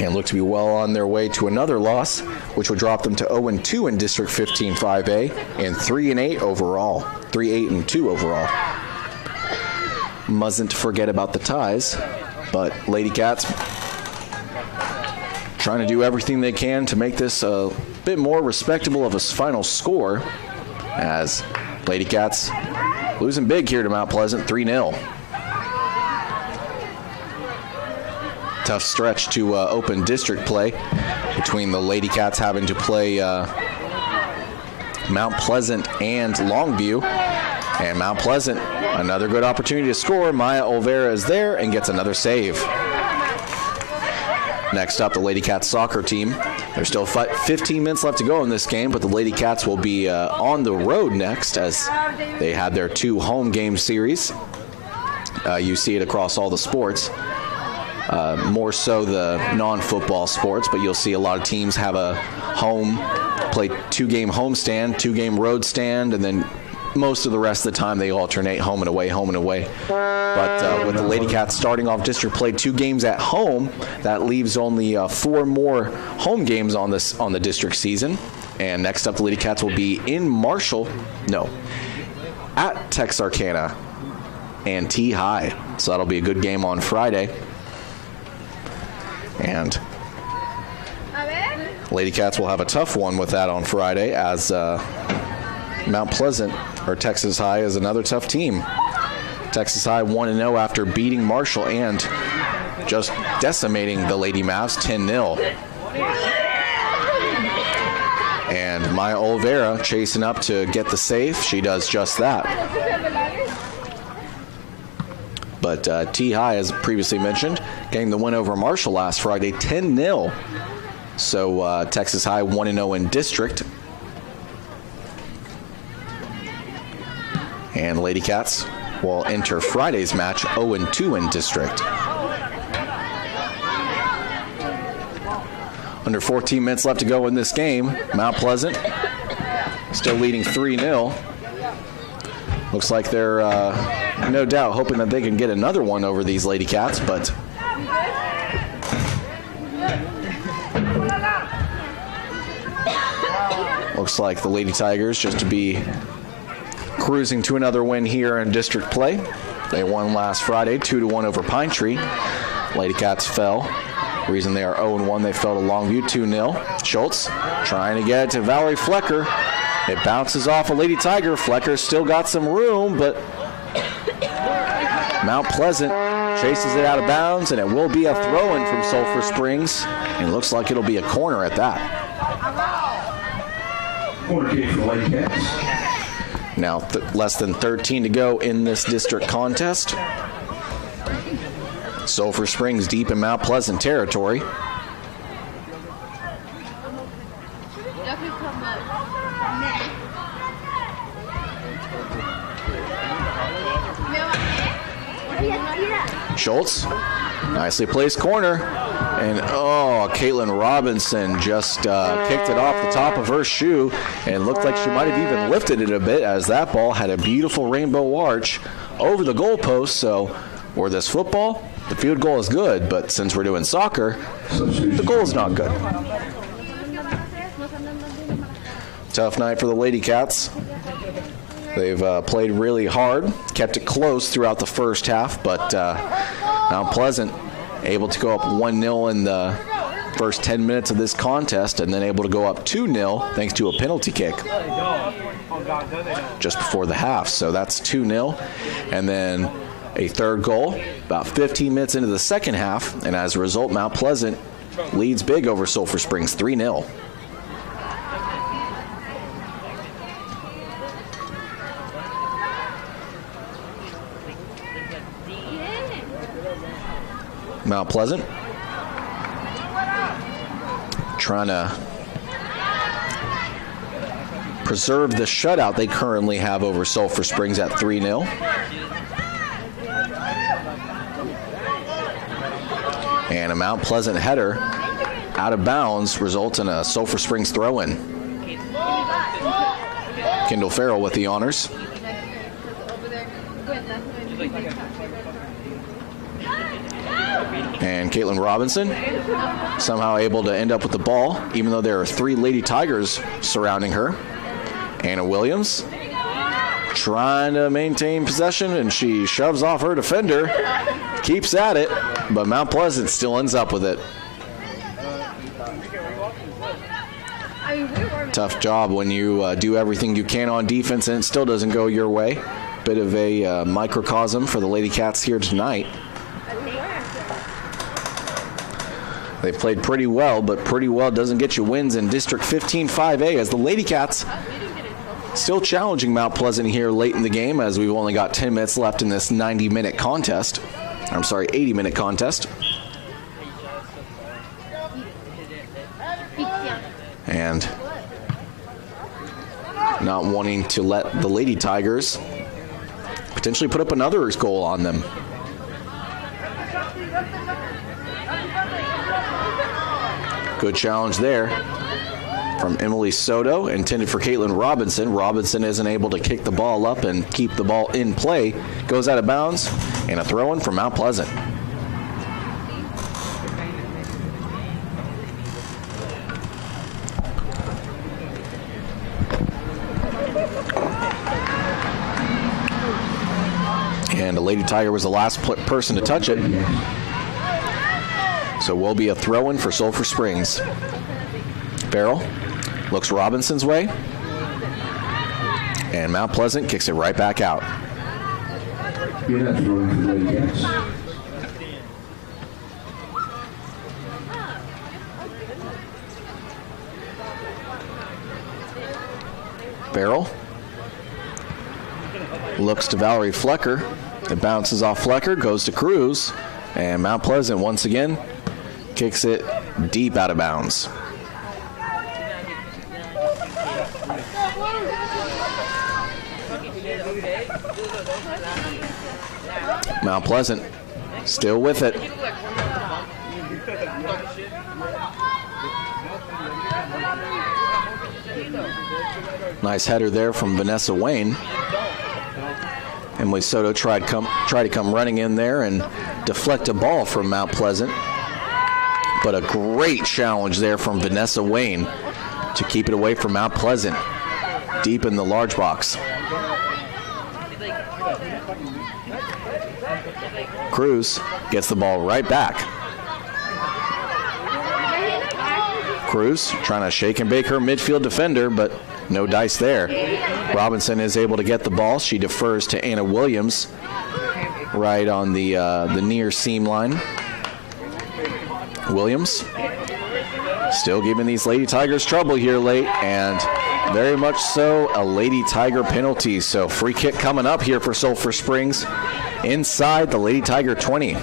and look to be well on their way to another loss, which would drop them to 0-2 in District 15 5A and 3-8 overall, 3-8-2 overall. Mustn't forget about the ties, but Ladycats trying to do everything they can to make this a bit more respectable of a final score, as Ladycats losing big here to Mount Pleasant, 3-0. Tough stretch to open district play between the Ladycats having to play Mount Pleasant and Longview. And Mount Pleasant, another good opportunity to score. Maya Olvera is there and gets another save. Next up, the Ladycats soccer team. There's still 15 minutes left to go in this game, but the Ladycats will be on the road next as they had their 2 home game series. You see it across all the sports. More so the non-football sports, but you'll see a lot of teams have a play 2-game home stand, 2-game road stand, and then most of the rest of the time they alternate home and away, home and away. But with the Ladycats starting off district play 2 games at home, that leaves only 4 more home games on the district season. And next up, the Ladycats will be at Texarkana and T High. So that'll be a good game on Friday. And Ladycats will have a tough one with that on Friday, as Mount Pleasant, or Texas High, is another tough team. Texas High 1-0 after beating Marshall and just decimating the Lady Mavs 10-0. And Maya Olvera chasing up to get the save. She does just that. But T High, as previously mentioned, getting the win over Marshall last Friday, 10-0. So Texas High 1-0 in district. And Ladycats will enter Friday's match 0-2 in district. Under 14 minutes left to go in this game. Mount Pleasant still leading 3-0. Looks like they're no doubt hoping that they can get another one over these Ladycats, but looks like the Lady Tigers just to be cruising to another win here in district play. They won last Friday 2-1 over Pine Tree. Ladycats fell. The reason they are 0-1, they fell to Longview 2-0. Schultz trying to get it to Valerie Flecker. It bounces off a Lady Tiger. Flecker's still got some room, but Mount Pleasant chases it out of bounds, and it will be a throw-in from Sulphur Springs. And it looks like it'll be a corner at that. Corner kick for the Ladycats. Now less than 13 to go in this district contest. Sulphur Springs deep in Mount Pleasant territory. Schultz, nicely placed corner, and Caitlin Robinson just kicked it off the top of her shoe and looked like she might have even lifted it a bit as that ball had a beautiful rainbow arch over the goalpost. So where this football, the field goal is good, but since we're doing soccer, the goal is not good. Tough night for the Ladycats. They've played really hard, kept it close throughout the first half, but Mount Pleasant able to go up 1-0 in the first 10 minutes of this contest and then able to go up 2-0 thanks to a penalty kick just before the half. So that's 2-0. And then a third goal about 15 minutes into the second half, and as a result, Mount Pleasant leads big over Sulphur Springs 3-0. Mount Pleasant trying to preserve the shutout they currently have over Sulphur Springs at 3-0. And a Mount Pleasant header out of bounds results in a Sulphur Springs throw-in. Kendall Farrell with the honors. And Caitlin Robinson somehow able to end up with the ball, even though there are 3 Lady Tigers surrounding her. Anna Williams trying to maintain possession, and she shoves off her defender, keeps at it, but Mount Pleasant still ends up with it. Tough job when you do everything you can on defense and it still doesn't go your way. Bit of a microcosm for the Ladycats here tonight. They've played pretty well, but pretty well doesn't get you wins in District 15 5A as the Ladycats still challenging Mount Pleasant here late in the game as we've only got 10 minutes left in this 80-minute contest. And not wanting to let the Lady Tigers potentially put up another goal on them. Good challenge there from Emily Soto, intended for Caitlin Robinson. Robinson isn't able to kick the ball up and keep the ball in play. Goes out of bounds, and a throw-in from Mount Pleasant. And the Lady Tiger was the last person to touch it. So will be a throw-in for Sulphur Springs. Farrell looks Robinson's way. And Mount Pleasant kicks it right back out. Farrell looks to Valerie Flecker. It bounces off Flecker, goes to Cruz. And Mount Pleasant once again kicks it deep out of bounds. Mount Pleasant still with it. Nice header there from Vanessa Wayne. Emily Soto tried to come running in there and deflect a ball from Mount Pleasant. But a great challenge there from Vanessa Wayne to keep it away from Mount Pleasant, deep in the large box. Cruz gets the ball right back. Cruz trying to shake and bake her midfield defender, but no dice there. Robinson is able to get the ball. She defers to Anna Williams right on the near seam line. Williams still giving these Lady Tigers trouble here late, and very much so a Lady Tiger penalty. So free kick coming up here for Sulphur Springs inside the Lady Tiger 20.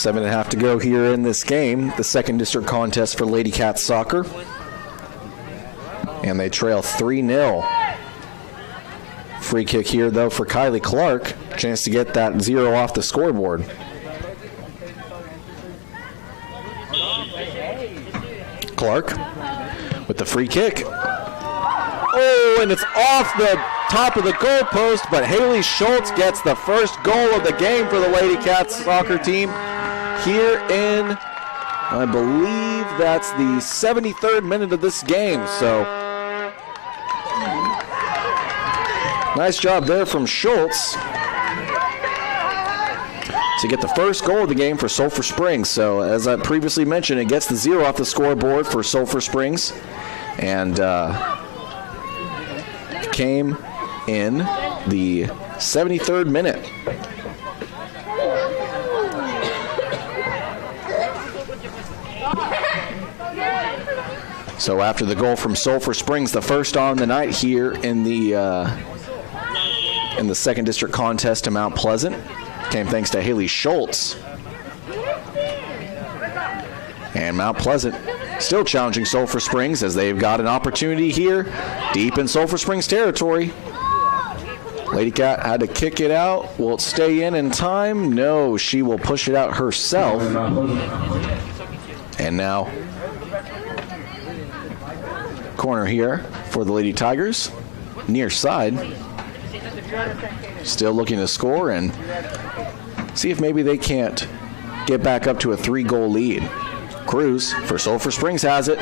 7.5 to go here in this game, the second district contest for Ladycat soccer. And they trail 3-0. Free kick here, though, for Kylie Clark. Chance to get that 0 off the scoreboard. Clark with the free kick. Oh, and it's off the top of the goalpost, but Haley Schultz gets the first goal of the game for the Ladycat soccer team here in, I believe that's the 73rd minute of this game. So nice job there from Schultz to get the first goal of the game for Sulphur Springs. So as I previously mentioned, it gets the 0 off the scoreboard for Sulphur Springs, and came in the 73rd minute. So after the goal from Sulphur Springs, the first on the night here in the second district contest to Mount Pleasant, came thanks to Haley Schultz. And Mount Pleasant still challenging Sulphur Springs as they've got an opportunity here deep in Sulphur Springs territory. Ladycat had to kick it out. Will it stay in time? No, she will push it out herself. And now corner here for the Lady Tigers, near side. Still looking to score and see if maybe they can't get back up to a 3-goal lead. Cruz for Sulphur Springs has it.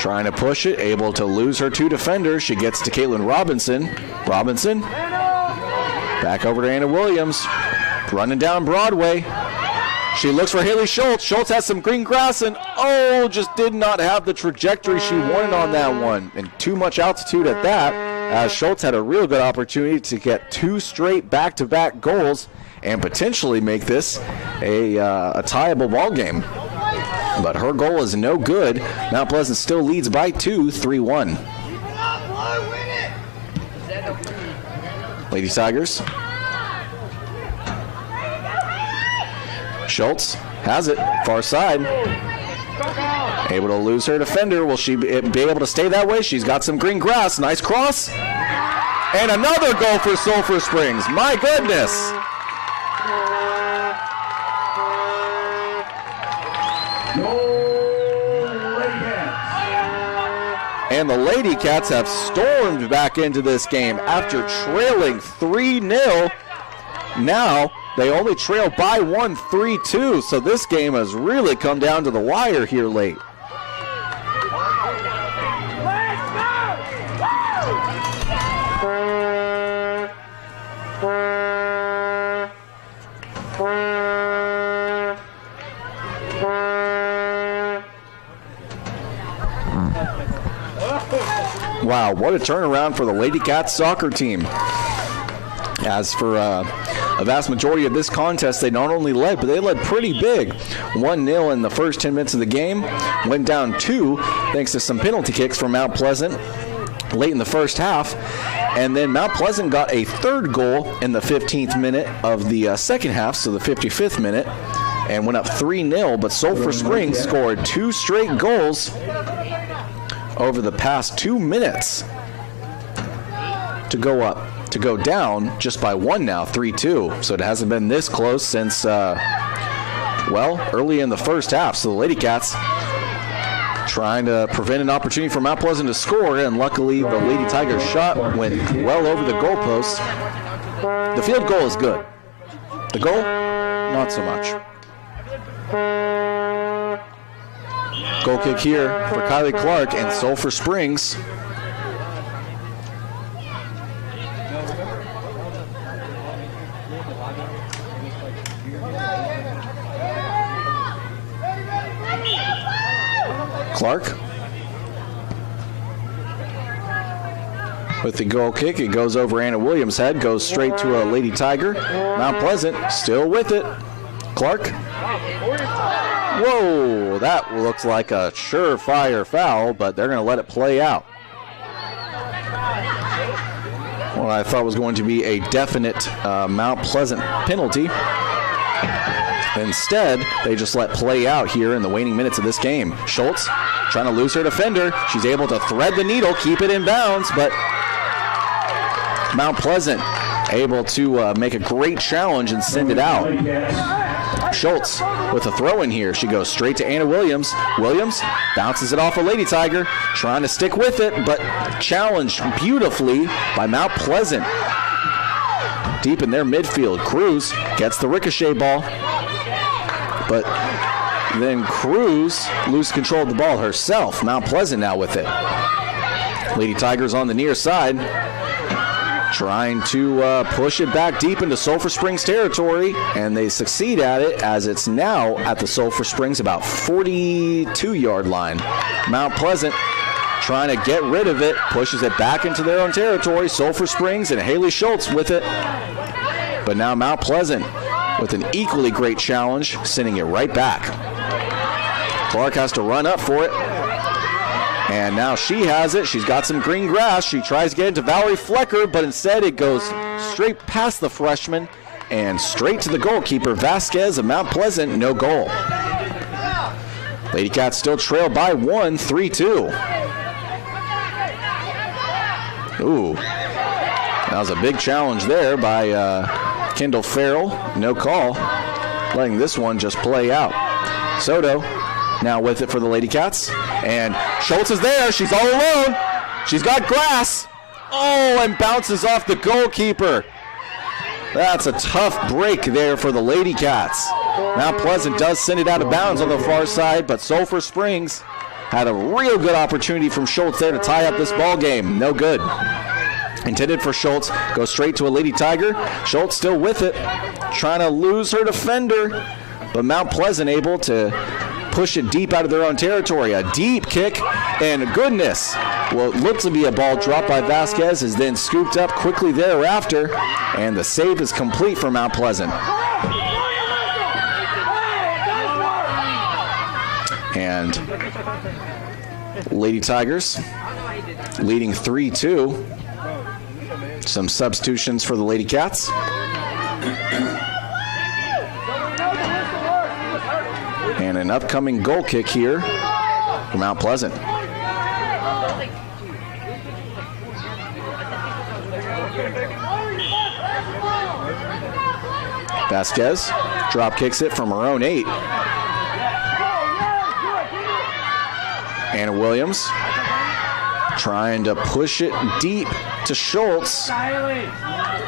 Trying to push it, able to lose her 2 defenders. She gets to Caitlin Robinson. Robinson back over to Anna Williams. Running down Broadway. She looks for Haley Schultz. Schultz has some green grass and just did not have the trajectory she wanted on that one. And too much altitude at that, as Schultz had a real good opportunity to get 2 straight back-to-back goals and potentially make this a tieable ball game. But her goal is no good. Mount Pleasant still leads by 2, 3-1. Lady Tigers. Schultz has it, far side. Able to lose her defender. Will she be able to stay that way? She's got some green grass. Nice cross. And another goal for Sulphur Springs. My goodness. And the Ladycats have stormed back into this game after trailing 3-0. Now they only trail by 1, 3-2. So this game has really come down to the wire here late. Wow, what a turnaround for the Ladycat soccer team. As for a vast majority of this contest, they not only led, but they led pretty big. 1-0 in the first 10 minutes of the game. Went down 2 thanks to some penalty kicks from Mount Pleasant late in the first half. And then Mount Pleasant got a 3rd goal in the 15th minute of the second half, so the 55th minute, and went up 3-0. But Sulphur Springs scored 2 straight goals over the past 2 minutes to go down just by 1 now, 3-2. So it hasn't been this close since, early in the first half. So the Ladycats trying to prevent an opportunity for Mount Pleasant to score, and luckily the Lady Tigers shot went well over the goalpost. The field goal is good. The goal, not so much. Goal kick here for Kylie Clark and Sulphur Springs. Clark with the goal kick. It goes over Anna Williams' head, goes straight to a Lady Tiger. Mount Pleasant still with it. Clark. Whoa, that looks like a surefire foul, but they're going to let it play out. What I thought was going to be a definite Mount Pleasant penalty. Instead, they just let play out here in the waning minutes of this game. Schultz trying to lose her defender. She's able to thread the needle, keep it in bounds, but Mount Pleasant able to make a great challenge and send it out. Schultz with a throw in here. She goes straight to Anna Williams. Williams bounces it off a Lady Tiger, trying to stick with it, but challenged beautifully by Mount Pleasant. Deep in their midfield, Cruz gets the ricochet ball, but then Cruz loses control of the ball herself. Mount Pleasant now with it. Lady Tigers on the near side, trying to push it back deep into Sulphur Springs territory, and they succeed at it as it's now at the Sulphur Springs about 42-yard line. Mount Pleasant trying to get rid of it, pushes it back into their own territory. Sulphur Springs and Haley Schultz with it. But now Mount Pleasant with an equally great challenge, sending it right back. Clark has to run up for it. And now she has it. She's got some green grass. She tries to get into Valerie Flecker, but instead it goes straight past the freshman and straight to the goalkeeper, Vasquez of Mount Pleasant. No goal. Ladycats still trail by 1, 3-2. Ooh, that was a big challenge there by Kendall Farrell. No call. Letting this one just play out. Soto now with it for the Ladycats. And Schultz is there. She's all alone. She's got grass. Oh, and bounces off the goalkeeper. That's a tough break there for the Ladycats. Mount Pleasant does send it out of bounds on the far side, but Sulphur Springs had a real good opportunity from Schultz there to tie up this ball game. No good. Intended for Schultz, goes straight to a Lady Tiger. Schultz still with it, trying to lose her defender, but Mount Pleasant able to push it deep out of their own territory. A deep kick, and goodness, what looked to be a ball dropped by Vasquez is then scooped up quickly thereafter, and the save is complete for Mount Pleasant. And Lady Tigers leading 3-2. Some substitutions for the Ladycats. And an upcoming goal kick here for Mount Pleasant. Vasquez drop kicks it from her own 8. Anna Williams trying to push it deep to Schultz.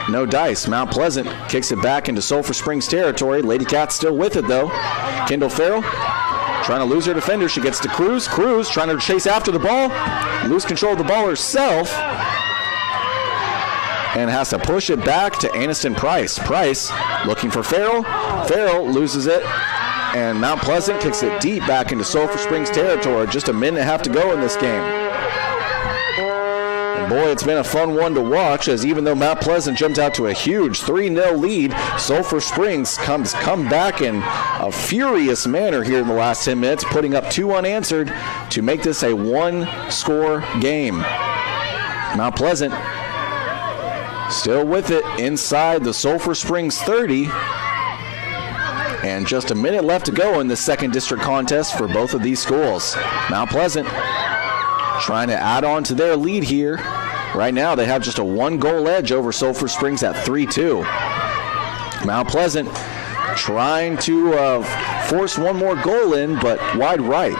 No dice. Mount Pleasant kicks it back into Sulphur Springs territory. Ladycats still with it though. Kendall Farrell trying to lose her defender. She gets to Cruz. Cruz trying to chase after the ball. Lose control of the ball herself. And has to push it back to Aniston Price. Price looking for Farrell. Farrell loses it. And Mount Pleasant kicks it deep back into Sulphur Springs territory. Just a minute and a half to go in this game. And boy, it's been a fun one to watch, as even though Mount Pleasant jumped out to a huge 3-0 lead, Sulphur Springs come back in a furious manner here in the last 10 minutes, putting up 2 unanswered to make this a 1-score game. Mount Pleasant still with it inside the Sulphur Springs 30. And just a minute left to go in the second district contest for both of these schools. Mount Pleasant trying to add on to their lead here. Right now they have just a 1-goal edge over Sulphur Springs at 3-2. Mount Pleasant trying to force one more goal in, but wide right.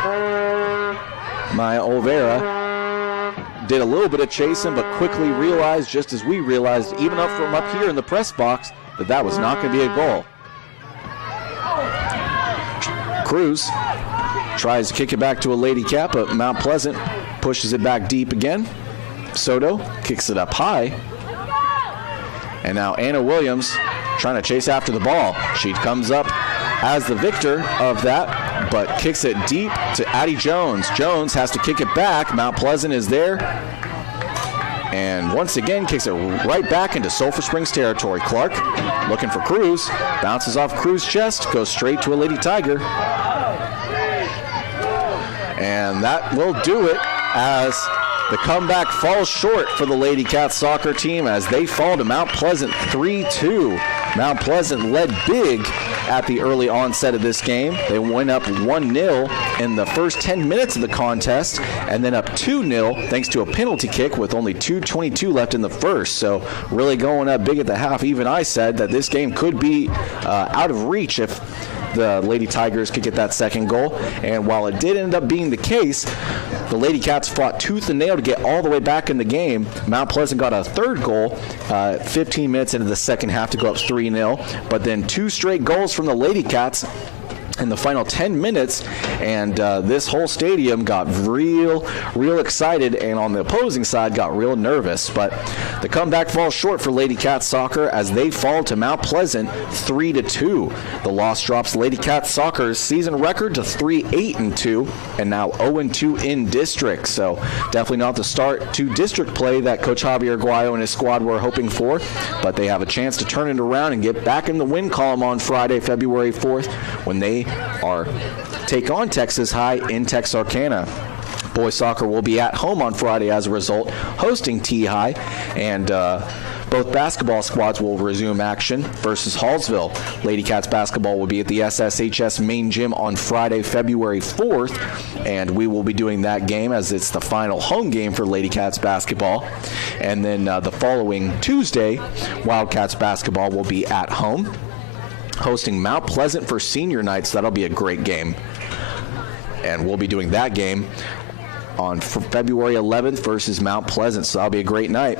Maya Olvera did a little bit of chasing, but quickly realized, just as we realized, even up from up here in the press box, that was not going to be a goal. Cruz tries to kick it back to a Ladycat, but Mount Pleasant pushes it back deep again. Soto kicks it up high. And now Anna Williams trying to chase after the ball. She comes up as the victor of that, but kicks it deep to Addie Jones. Jones has to kick it back. Mount Pleasant is there. And once again kicks it right back into Sulphur Springs territory. Clark looking for Cruz. Bounces off Cruz's chest. Goes straight to a Lady Tiger. And that will do it, as The comeback falls short for the Lady Cats soccer team as they fall to Mount Pleasant 3-2. Mount Pleasant led big at the early onset of this game. They went up 1-0 in the first 10 minutes of the contest and then up 2-0 thanks to a penalty kick with only 2:22 left in the first. So really going up big at the half. Even I said that this game could be out of reach if the Lady Tigers could get that second goal. And while it did end up being the case, the Lady Cats fought tooth and nail to get all the way back in the game. Mount Pleasant got a third goal 15 minutes into the second half to go up 3-0. But then 2 straight goals from the Lady Cats in the final 10 minutes, and this whole stadium got real excited, and on the opposing side got real nervous. But the comeback falls short for Lady Cats soccer as they fall to Mount Pleasant 3-2. The loss drops Lady Cats soccer's season record to 3-8-2 and now 0-2 in district. So definitely not the start to district play that Coach Javier Aguayo and his squad were hoping for, but they have a chance to turn it around and get back in the win column on Friday, February 4th, when they take on Texas High in Texarkana. Boys soccer will be at home on Friday as a result, hosting T-High, and both basketball squads will resume action versus Hallsville. Lady Cats basketball will be at the SSHS main gym on Friday, February 4th, and we will be doing that game as it's the final home game for Lady Cats basketball. And then the following Tuesday, Wildcats basketball will be at home, hosting Mount Pleasant for senior night, so that'll be a great game. And we'll be doing that game on February 11th versus Mount Pleasant, so that'll be a great night.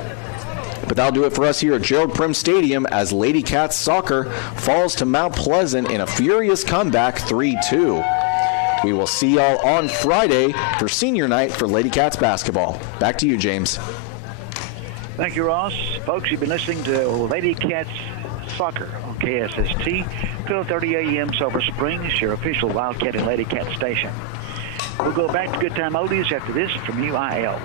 But that'll do it for us here at Gerald Prim Stadium as Lady Cats soccer falls to Mount Pleasant in a furious comeback 3-2. We will see y'all on Friday for senior night for Lady Cats basketball. Back to you, James. Thank you, Ross. Folks, you've been listening to Lady Cats Soccer on KSST, 1230 AM Sulphur Springs, your official Wildcat and Lady Cat station. We'll go back to Good Time Oldies after this from UIL.